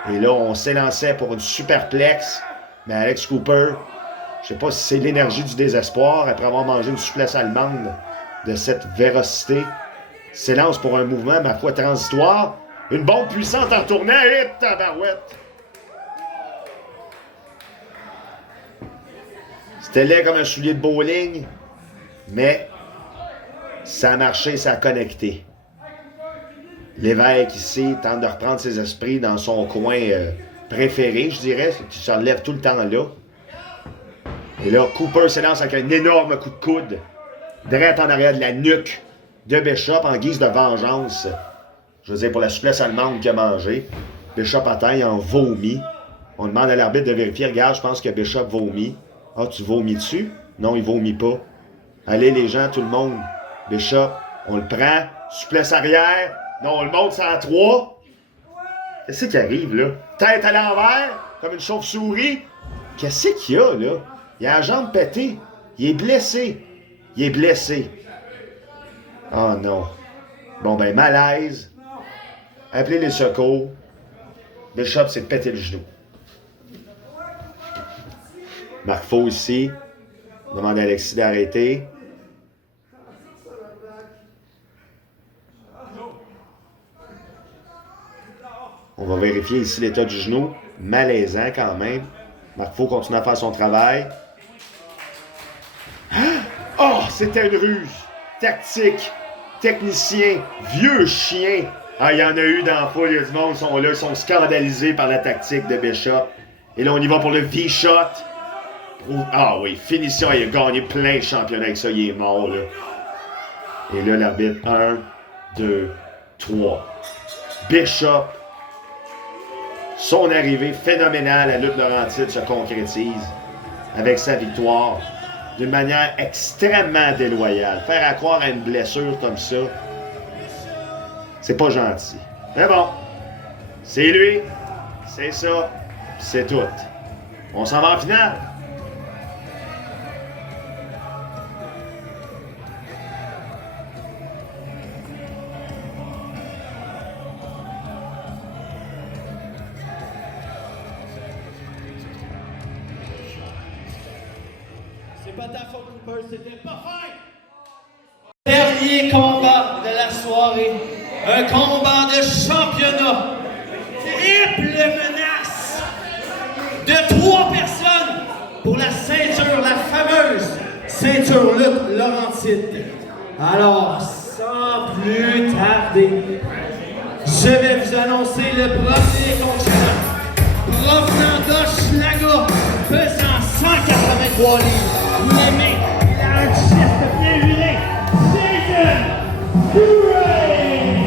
Et là, on s'élançait pour une superplexe. Mais Alex Cooper, je sais pas si c'est l'énergie du désespoir après avoir mangé une souplesse allemande de cette véracité, s'élance pour un mouvement, ma foi, transitoire. Une bombe puissante en tournant et tabarouette. C'était laid comme un soulier de bowling, mais ça a marché, ça a connecté. L'évêque ici tente de reprendre ses esprits dans son coin préféré, je dirais, qui se relève tout le temps là. Et là, Cooper s'élance avec un énorme coup de coude, direct en arrière de la nuque de Bishop en guise de vengeance. Je veux dire, pour la souplesse allemande qu'il a mangé. Bishop à terre, il en vomit. On demande à l'arbitre de vérifier. Regarde, je pense que Bishop vomit. Ah, tu vomis dessus? Non, il vomit pas. Allez, les gens, tout le monde. Bishop, on le prend. Souplesse arrière. Non, on le monte ça à 3. Qu'est-ce qui arrive, là? Tête à l'envers, comme une chauve-souris. Qu'est-ce qu'il y a, là? Il a la jambe pétée. Il est blessé. Il est blessé. Oh non. Bon, ben, malaise. Appelez les secours. Bishop s'est pété le genou. Marc Faux ici. Demande à Alexis d'arrêter. On va vérifier ici l'état du genou. Malaisant quand même. Marc Faux continue à faire son travail. Oh, c'était une ruse. Tactique. Technicien. Vieux chien. Ah, il y en a eu dans la foule. Il y a du monde qui sont là. Ils sont scandalisés par la tactique de Bishop. Et là, on y va pour le V-shot. Ah oui, finition. Il a gagné plein de championnats avec ça. Il est mort, là. Et là, l'arbitre. 1, 2, 3. Bishop. Son arrivée phénoménale à Lutte Laurentide se concrétise avec sa victoire d'une manière extrêmement déloyale. Faire à croire à une blessure comme ça, c'est pas gentil. Mais bon, c'est lui, c'est ça, c'est tout. On s'en va en finale. C'est pas ta faute, Cooper, c'était pas fin! Dernier combat de la soirée. Un combat de championnat. Triple menace de 3 personnes pour la ceinture, la fameuse ceinture Lutte Laurentide. Alors, sans plus tarder, Je vais vous annoncer le premier concurrent. Provenant d'Hochelaga, pesant 183 livres. L'aimé, il a un chest bien huilé. Jason Gray!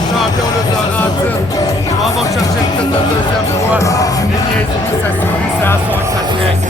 Champion de Laurentides. On va chercher le titre de deuxième fois. Les niaiseries, ça suffit, c'est à soir que ça traque.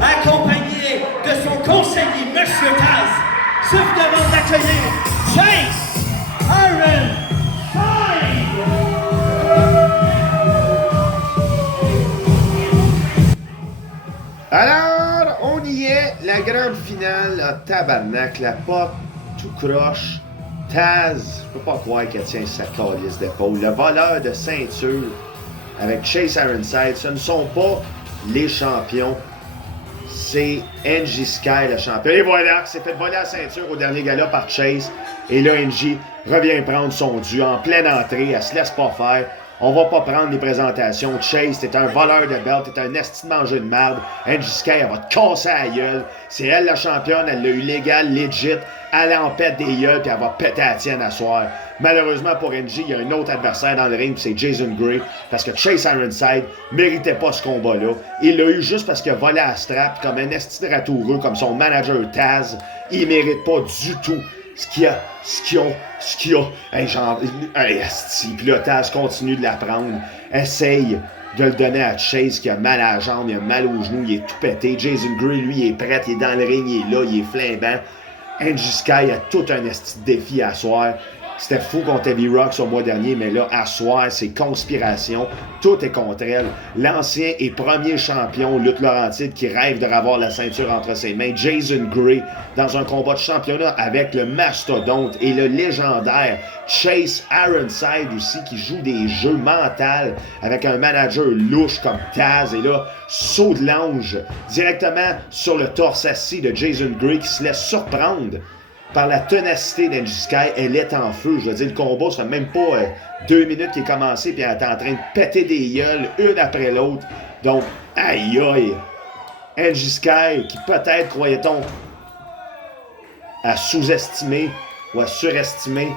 Accompagné de son conseiller, M. Taz, se demande d'accueillir Chase Ironside. Alors, on y est, la grande finale en tabarnak, la pop tout croche. Taz, je peux pas croire qu'elle tient sa calice d'épaule. Le voleur de ceinture avec Chase Ironside, ce ne sont pas les champions. C'est NJ Sky le champion. Et voilà, qui s'est fait voler la ceinture au dernier gala par Chase. Et là, NJ revient prendre son dû en pleine entrée. Elle se laisse pas faire. On va pas prendre les présentations. Chase, t'es un voleur de belt, t'es un esti de manger de merde. NJ Sky, elle va te casser la gueule. C'est elle la championne, elle l'a eu légal, legit. Elle en pète des gueules, puis elle va péter la tienne à soir. Malheureusement pour NJ, il y a un autre adversaire dans le ring, c'est Jason Gray, parce que Chase Ironside méritait pas ce combat-là. Il l'a eu juste parce qu'il a volé à strap, comme un esti de ratoureux, comme son manager Taz. Il mérite pas du tout ce qu'il a. Hey, genre, hey, esti. Puis là, Taz continue de la prendre. Essaye de le donner à Chase qui a mal à la jambe, il a mal au genou, il est tout pété. Jason Gray, lui, il est prêt, il est dans le ring, il est là, il est flambant. NJ Sky a tout un esti de défi à soir. C'était fou contre Heavy Rocks au mois dernier, mais là, à soir, c'est conspiration. Tout est contre elle. L'ancien et premier champion, Lutte Laurentide, qui rêve de revoir la ceinture entre ses mains, Jason Gray, dans un combat de championnat avec le mastodonte et le légendaire Chase Ironside aussi, qui joue des jeux mentaux avec un manager louche comme Taz. Et là, saut de l'ange directement sur le torse assis de Jason Gray qui se laisse surprendre par la ténacité d'NJ Sky. Elle est en feu. Je veux dire, le combat, ça fait même pas 2 minutes qu'il est commencé, puis elle est en train de péter des gueules, une après l'autre. Donc, aïe aïe. NJ Sky, qui peut-être, croyait-on, à sous-estimer ou à surestimer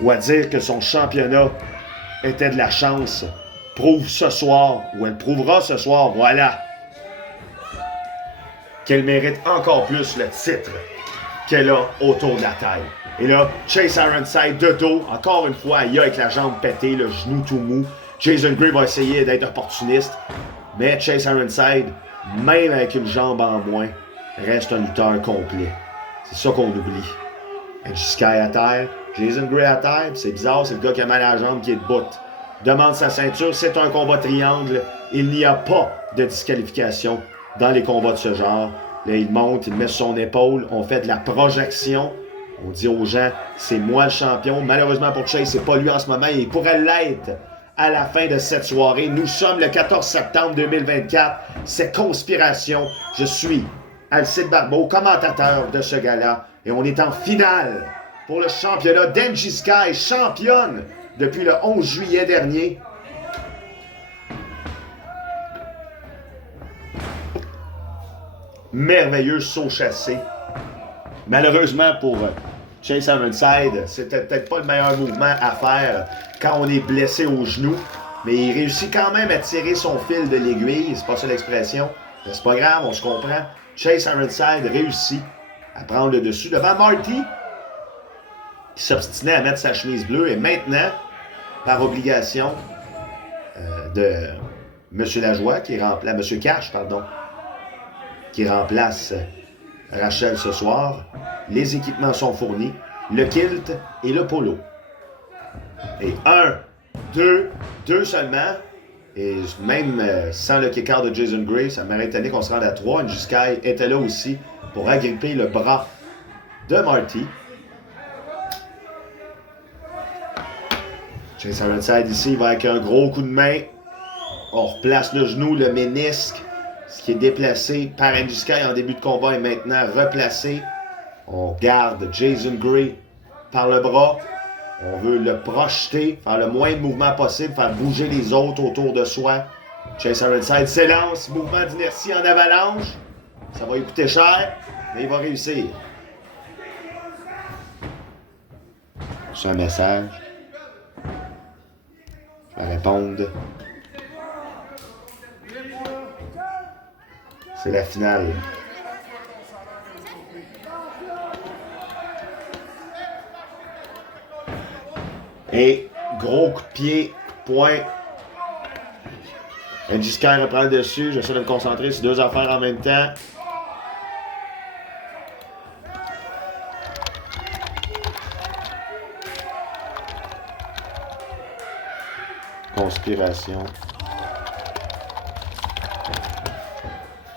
ou à dire que son championnat était de la chance, prouve ce soir, ou elle prouvera ce soir, voilà, qu'elle mérite encore plus le titre qu'elle a autour de la taille. Et là, Chase Ironside de dos, encore une fois, il y a avec la jambe pétée, le genou tout mou. Jason Gray va essayer d'être opportuniste, mais Chase Ironside, même avec une jambe en moins, reste un lutteur complet. C'est ça qu'on oublie. NJ Sky à terre, Jason Gray à terre, c'est bizarre, c'est le gars qui a mal à la jambe qui est debout. Demande sa ceinture, c'est un combat triangle. Il n'y a pas de disqualification dans les combats de ce genre. Là, il monte, il met sur son épaule, on fait de la projection. On dit aux gens, c'est moi le champion. Malheureusement pour Chase, c'est pas lui en ce moment. Il pourrait l'être à la fin de cette soirée. Nous sommes le 14 septembre 2024. C'est Conspiration. Je suis Alcide Barbeau, commentateur de ce gala. Et on est en finale pour le championnat d'NJ Sky, championne depuis le 11 juillet dernier. Merveilleux saut chassé. Malheureusement pour Chase Ironside, c'était peut-être pas le meilleur mouvement à faire quand on est blessé au genou, mais il réussit quand même à tirer son fil de l'aiguille, c'est pas ça l'expression, mais c'est pas grave, on se comprend. Chase Ironside réussit à prendre le dessus devant Marty, qui s'obstinait à mettre sa chemise bleue, et maintenant, par obligation de M. Lajoie, qui remplace, M. Cash, pardon, qui remplace Rachel ce soir. Les équipements sont fournis, le kilt et le polo. Et 1, 2, 2 seulement. Et même sans le kick-out de Jason Gray, ça m'aurait étonné qu'on se rende à 3. Njiskai était là aussi pour agripper le bras de Marty. Chase Ironside ici, il va avec un gros coup de main. On replace le genou, le ménisque. Ce qui est déplacé par Njiskai en début de combat est maintenant replacé. On garde Jason Gray par le bras. On veut le projeter, faire le moins de mouvement possible, faire bouger les autres autour de soi. Chase Ironside s'élance, mouvement d'inertie en avalanche. Ça va lui coûter cher, mais il va réussir. C'est un message. Je vais répondre. C'est la finale. Et gros coup de pied, point. Njiskai reprend le dessus. J'essaie de me concentrer sur deux affaires en même temps. Conspiration.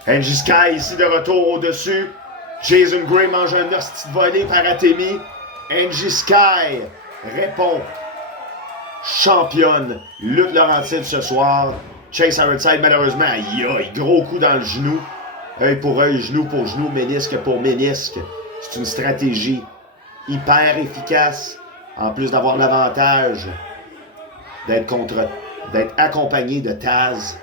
Njiskai ici de retour au-dessus. Jason Gray mange un hostie de volée par Atemi. Njiskai répond. Championne. Lutte Laurentide ce soir. Chase Ironside, malheureusement, aïe aïe, gros coup dans le genou. Œil pour œil, genou pour genou, ménisque pour ménisque. C'est une stratégie hyper efficace. En plus d'avoir l'avantage d'être accompagné de Taz.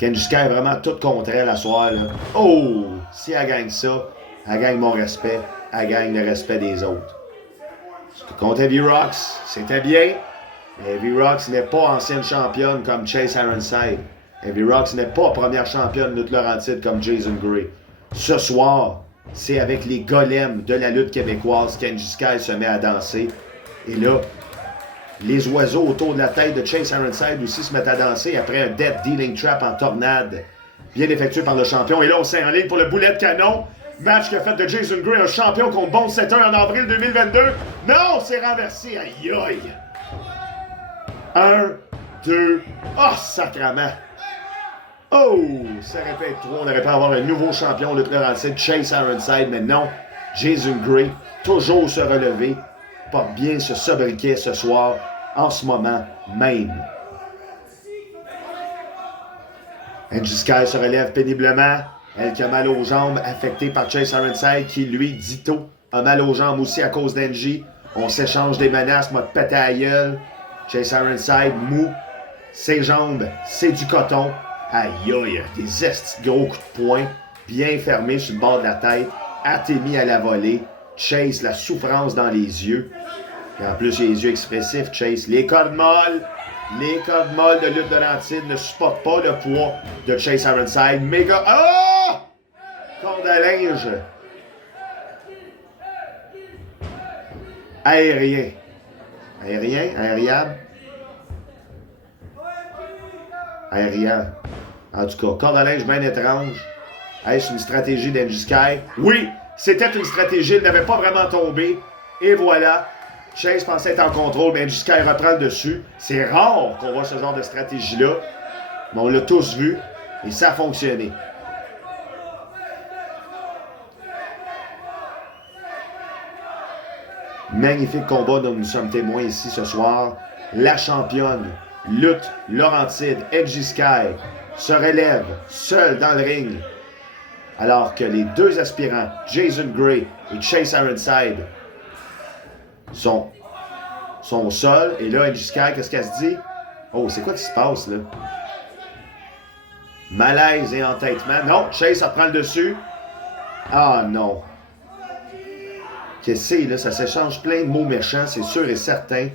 Njiskai est vraiment tout contre elle à soir. Là. Oh! Si elle gagne ça, elle gagne mon respect. Elle gagne le respect des autres. Contre Heavy Rocks, c'était bien. Mais Heavy Rocks n'est pas ancienne championne comme Chase Ironside. Heavy Rocks n'est pas première championne de lutte Laurentide comme Jason Gray. Ce soir, c'est avec les golems de la lutte québécoise qu'Njiskai se met à danser. Et là, les oiseaux autour de la tête de Chase Ironside aussi se mettent à danser après un Death Dealing Trap en tornade. Bien effectué par le champion. Et là, on s'est en ligne pour le boulet de canon. Match qu'a fait de Jason Gray, un champion contre Bone Setter en avril 2022. Non, c'est renversé. Aïe aïe. 1, 2, oh, sacrement. Oh, ça répète trop. On aurait pu avoir un nouveau champion de Laurentide, Chase Ironside, mais non. Jason Gray, toujours se relever, porte bien ce sobriquet ce soir, en ce moment même. Njiskai se relève péniblement. Elle qui a mal aux jambes, affectée par Chase Ironside, qui lui, dito, a mal aux jambes aussi à cause d'Nj. On s'échange des menaces, m'a pété à la gueule. Chase Ironside, mou. Ses jambes, c'est du coton. Aïe aïe, des estis gros coups de poing, bien fermés sur le bord de la tête. Atemi à la volée. Chase, la souffrance dans les yeux. Et en plus, il a les yeux expressifs, Chase. Les cordes molles de lutte Laurentide ne supportent pas le poids de Chase Ironside. Méga... Oh! Corde à linge. Aérien. Aériable. Aérien. En tout cas, corde à linge bien étrange. Est-ce une stratégie d'Njiskai? Oui, c'était une stratégie. Il n'avait pas vraiment tombé. Et voilà. Chase pensait être en contrôle, mais Njiskai reprend le dessus. C'est rare qu'on voit ce genre de stratégie-là. Mais on l'a tous vu. Et ça a fonctionné. Magnifique combat dont nous sommes témoins ici ce soir. La championne, lutte Laurentide, Njiskai, se relève seule dans le ring. Alors que les deux aspirants, Jason Gray et Chase Ironside, sont au sol. Et là, Njiskai, qu'est-ce qu'elle se dit? Oh, c'est quoi qui se passe, là? Malaise et entêtement. Non, Chase, ça prend le dessus. Ah, non. Qu'est-ce que c'est, là? Ça s'échange plein de mots méchants, c'est sûr et certain.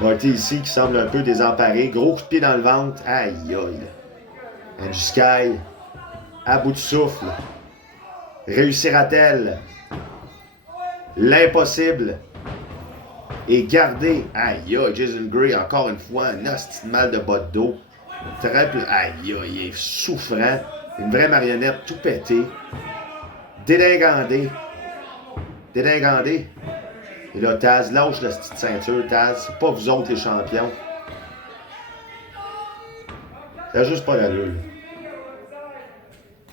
Marty ici, qui semble un peu désemparé. Gros coup de pied dans le ventre. Aïe, aïe. Njiskai, à bout de souffle. Réussira-t-elle? L'impossible est gardé. Aïe, aïe, Jason Gray, encore une fois, un hostie de mal de bas de dos. Aïe, aïe, il est souffrant. Une vraie marionnette tout pété. Dédingandé. Et là, Taz, lâche la petite ceinture, Taz. C'est pas vous autres les champions. Ça n'a juste pas d'allure.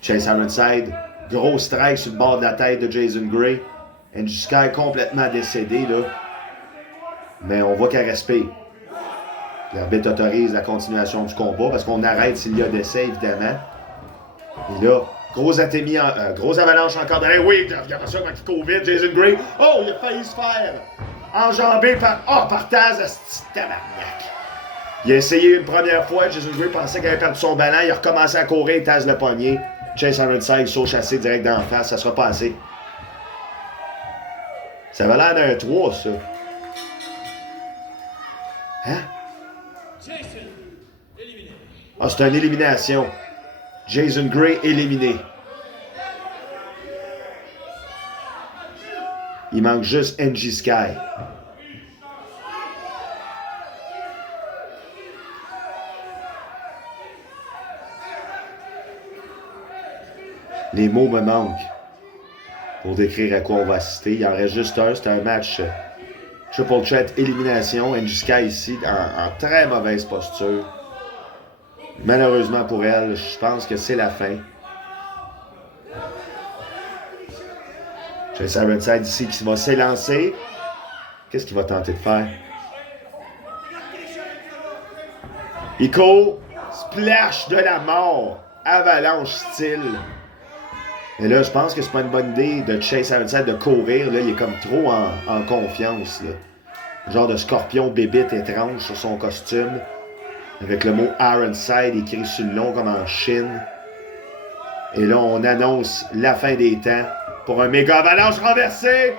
Chase Ironside, gros strike sur le bord de la tête de Jason Gray. Angie Sky complètement décédé, là. Mais on voit qu'elle respire. L'arbitre autorise la continuation du combat parce qu'on arrête s'il y a décès, évidemment. Et là, gros avalanche encore derrière. Oui, regarde ça quand il court vite, Jason Gray. Oh, il a failli se faire enjamber par Taz, à ce petit tabarnak. Il a essayé une première fois, Jason Gray pensait qu'il avait perdu son ballon, il a recommencé à courir, Taz le poignet. Chase Ironside saut chassé direct d'en face, ça sera pas assez. Ça va l'air d'un 3, ça. Hein? Ah, c'est une élimination. Jason Gray éliminé. Il manque juste Angie Sky. Les mots me manquent pour décrire à quoi on va assister. Il en reste juste un. C'est un match triple threat élimination. Angie Sky ici en très mauvaise posture. Malheureusement pour elle, je pense que c'est la fin. Chase Ironside ici qui va s'élancer. Qu'est-ce qu'il va tenter de faire? Il court. Splash de la mort. Avalanche style. Et là, je pense que c'est pas une bonne idée de Chase Ironside de courir. Là, il est comme trop en confiance. Là. Un genre de scorpion bébite étrange sur son costume. Avec le mot Ironside écrit sur le long comme en Chine. Et là, on annonce la fin des temps pour un méga avalanche renversé.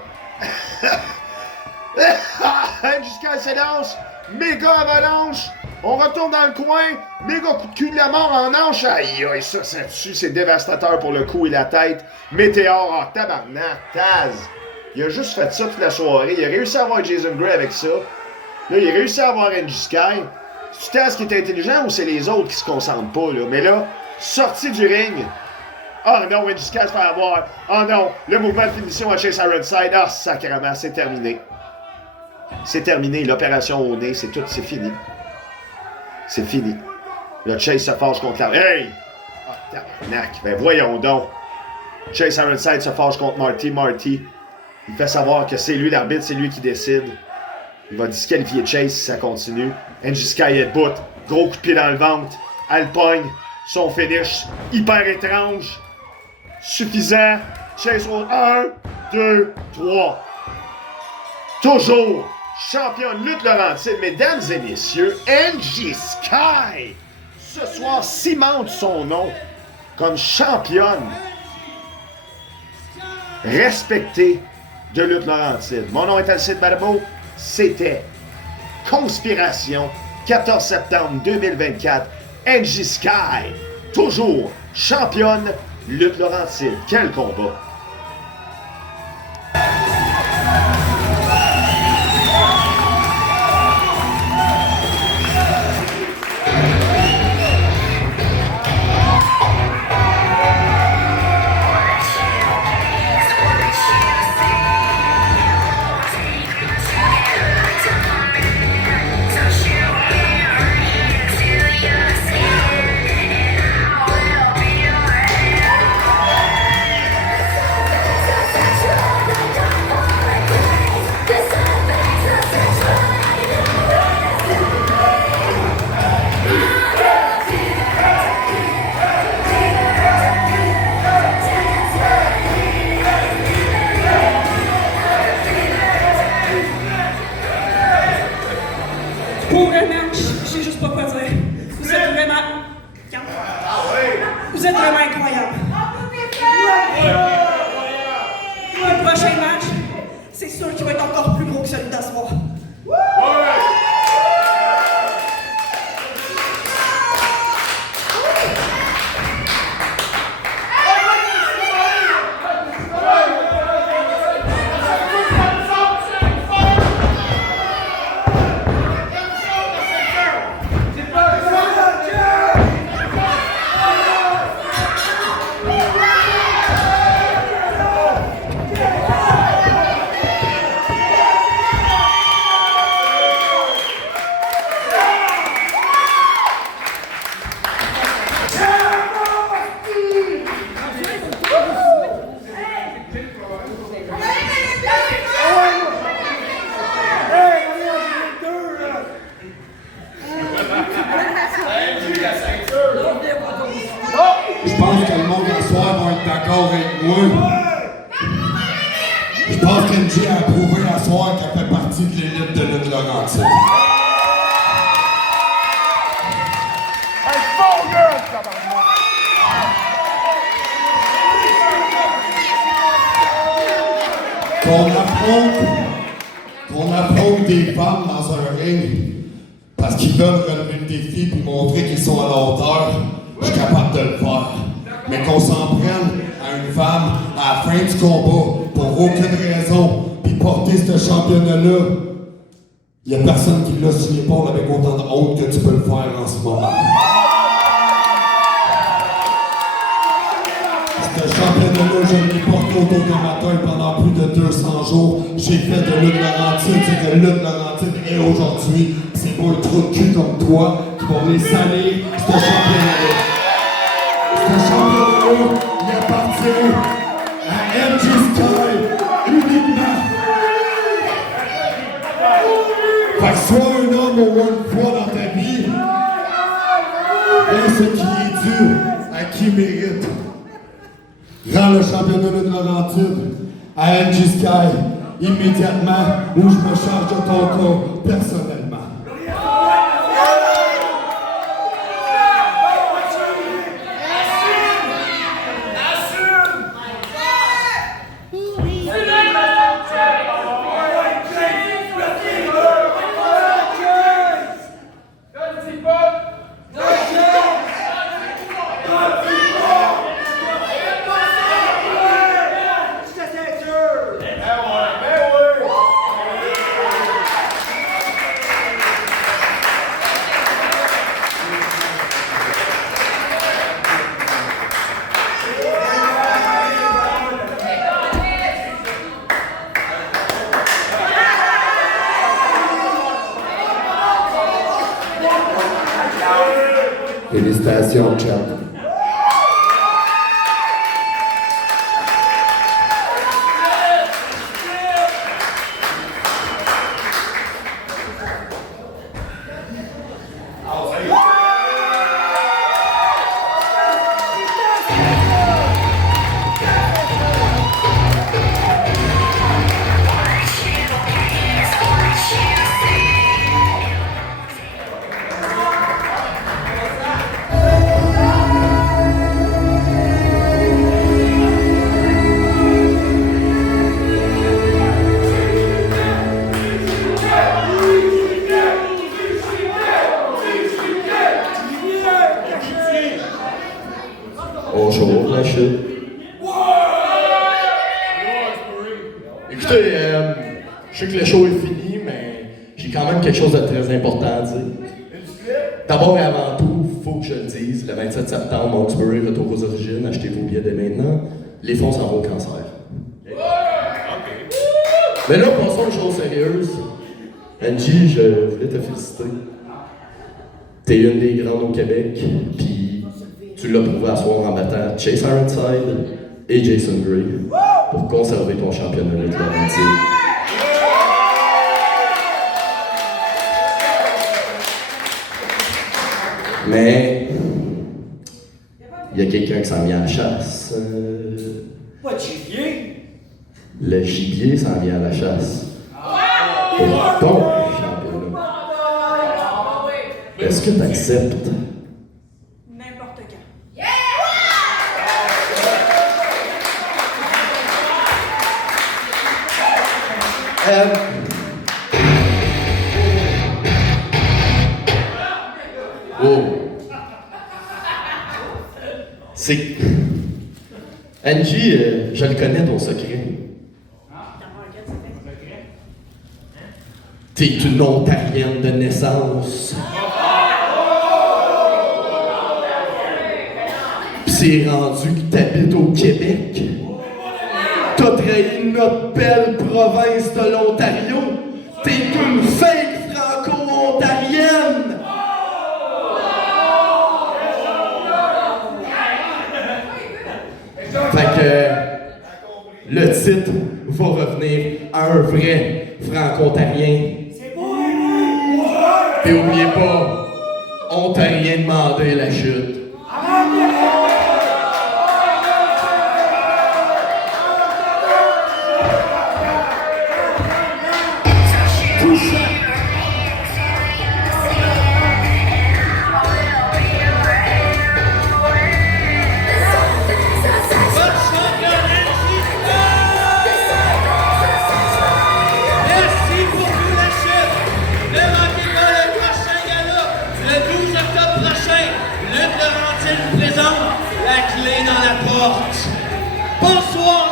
Jusqu'à s'élance. Méga avalanche. On retourne dans le coin. Méga coup de cul de la mort en hanche. Aïe, aïe, ça tue. C'est dévastateur pour le cou et la tête. Météore, oh, tabarnak, Taz. Il a juste fait ça toute la soirée. Il a réussi à avoir Jason Gray avec ça. Là, il a réussi à avoir Angie Sky. C'est Taz qui est intelligent ou c'est les autres qui se concentrent pas, là? Mais là, sorti du ring. Oh non, Angie Sky se fait avoir. Oh non, le mouvement de finition à Chase Ironside. Ah, sacrément, c'est terminé. C'est terminé. L'opération au nez, c'est tout, c'est fini. C'est fini. Là, Chase se fâche contre la... Hey! Ah, tabarnak. Ben voyons donc. Chase Ironside se fâche contre Marty. Marty, il fait savoir que c'est lui l'arbitre, c'est lui qui décide. Il va disqualifier Chase si ça continue. Angie Sky est debout. Gros coup de pied dans le ventre. Elle pogne. Son finish. Hyper étrange. Suffisant. Chase roule. 1, 2, 3. Toujours championne lutte Laurentide, mesdames et messieurs, Angie Sky. Ce soir cimente son nom comme championne respectée de lutte Laurentide. Mon nom est Alcide Barbeau. C'était Conspiration, 14 septembre 2024. Angie Sky, toujours championne lutte Laurentide. Quel combat! Pour un match, je sais juste pas quoi dire. Vous êtes vraiment... Vous êtes vraiment incroyable. Le prochain match, c'est sûr qu'il va être encore plus gros que celui d'Assoir. moi. Je pense qu'Angie a prouvé à soir qu'elle fait partie de l'élite de lutte Laurentide. Qu'on affronte des femmes dans un ring parce qu'ils veulent relever le défi puis montrer qu'ils sont à la hauteur, je suis capable de le faire. Mais qu'on s'en prenne à une femme à la fin du combat pour aucune raison puis porter ce championnat-là, il n'y a personne qui l'a sur l'épaule avec autant de honte que tu peux le faire en ce moment. Ce championnat-là, je l'ai porté autour de ma tête pendant plus de 200 jours. J'ai fait de lutte Laurentide, c'est de lutte Laurentide et aujourd'hui, c'est pas un trou de cul comme toi qui va venir salir ce championnat-là. Ce championnat-là, il appartient à MJ Sky uniquement. Fait que sois un homme au moins une fois dans ta vie, et ce qui est dû à qui mérite. Rends le championnat de Laurentide à MJ Sky immédiatement ou je me charge de ton cas personnellement. Félicitations, champ. Bonjour, la chute. Écoutez, je sais que le show est fini, mais j'ai quand même quelque chose de très important à dire. D'abord et avant tout, il faut que je le dise, le 27 septembre, Hawkesbury retour aux origines, achetez vos billets dès maintenant, les fonds s'en vont au cancer. Mais là, passons aux choses sérieuses. Angie, je voulais te féliciter. T'es une des grandes au Québec, puis tu l'as prouvé à soir en battant Chase Ironside et Jason Gray pour conserver ton championnat de Laurentide. Mais il y a quelqu'un qui s'en vient à la chasse. Pas de gibier? Le gibier s'en vient à la chasse. Pour ton championnat. Est-ce que tu acceptes? N'importe quand. Oh. C'est... Angie, je le connais ton secret. T'es une Ontarienne de naissance. Pis c'est rendu que t'habites au Québec. T'as trahi notre belle province de l'Ontario. T'es une fake franco-ontarienne. Fait que le titre va revenir à un vrai franco-ontarien. Et oubliez pas, Ontarien demandé la chute. présente la clé dans la porte. Bonsoir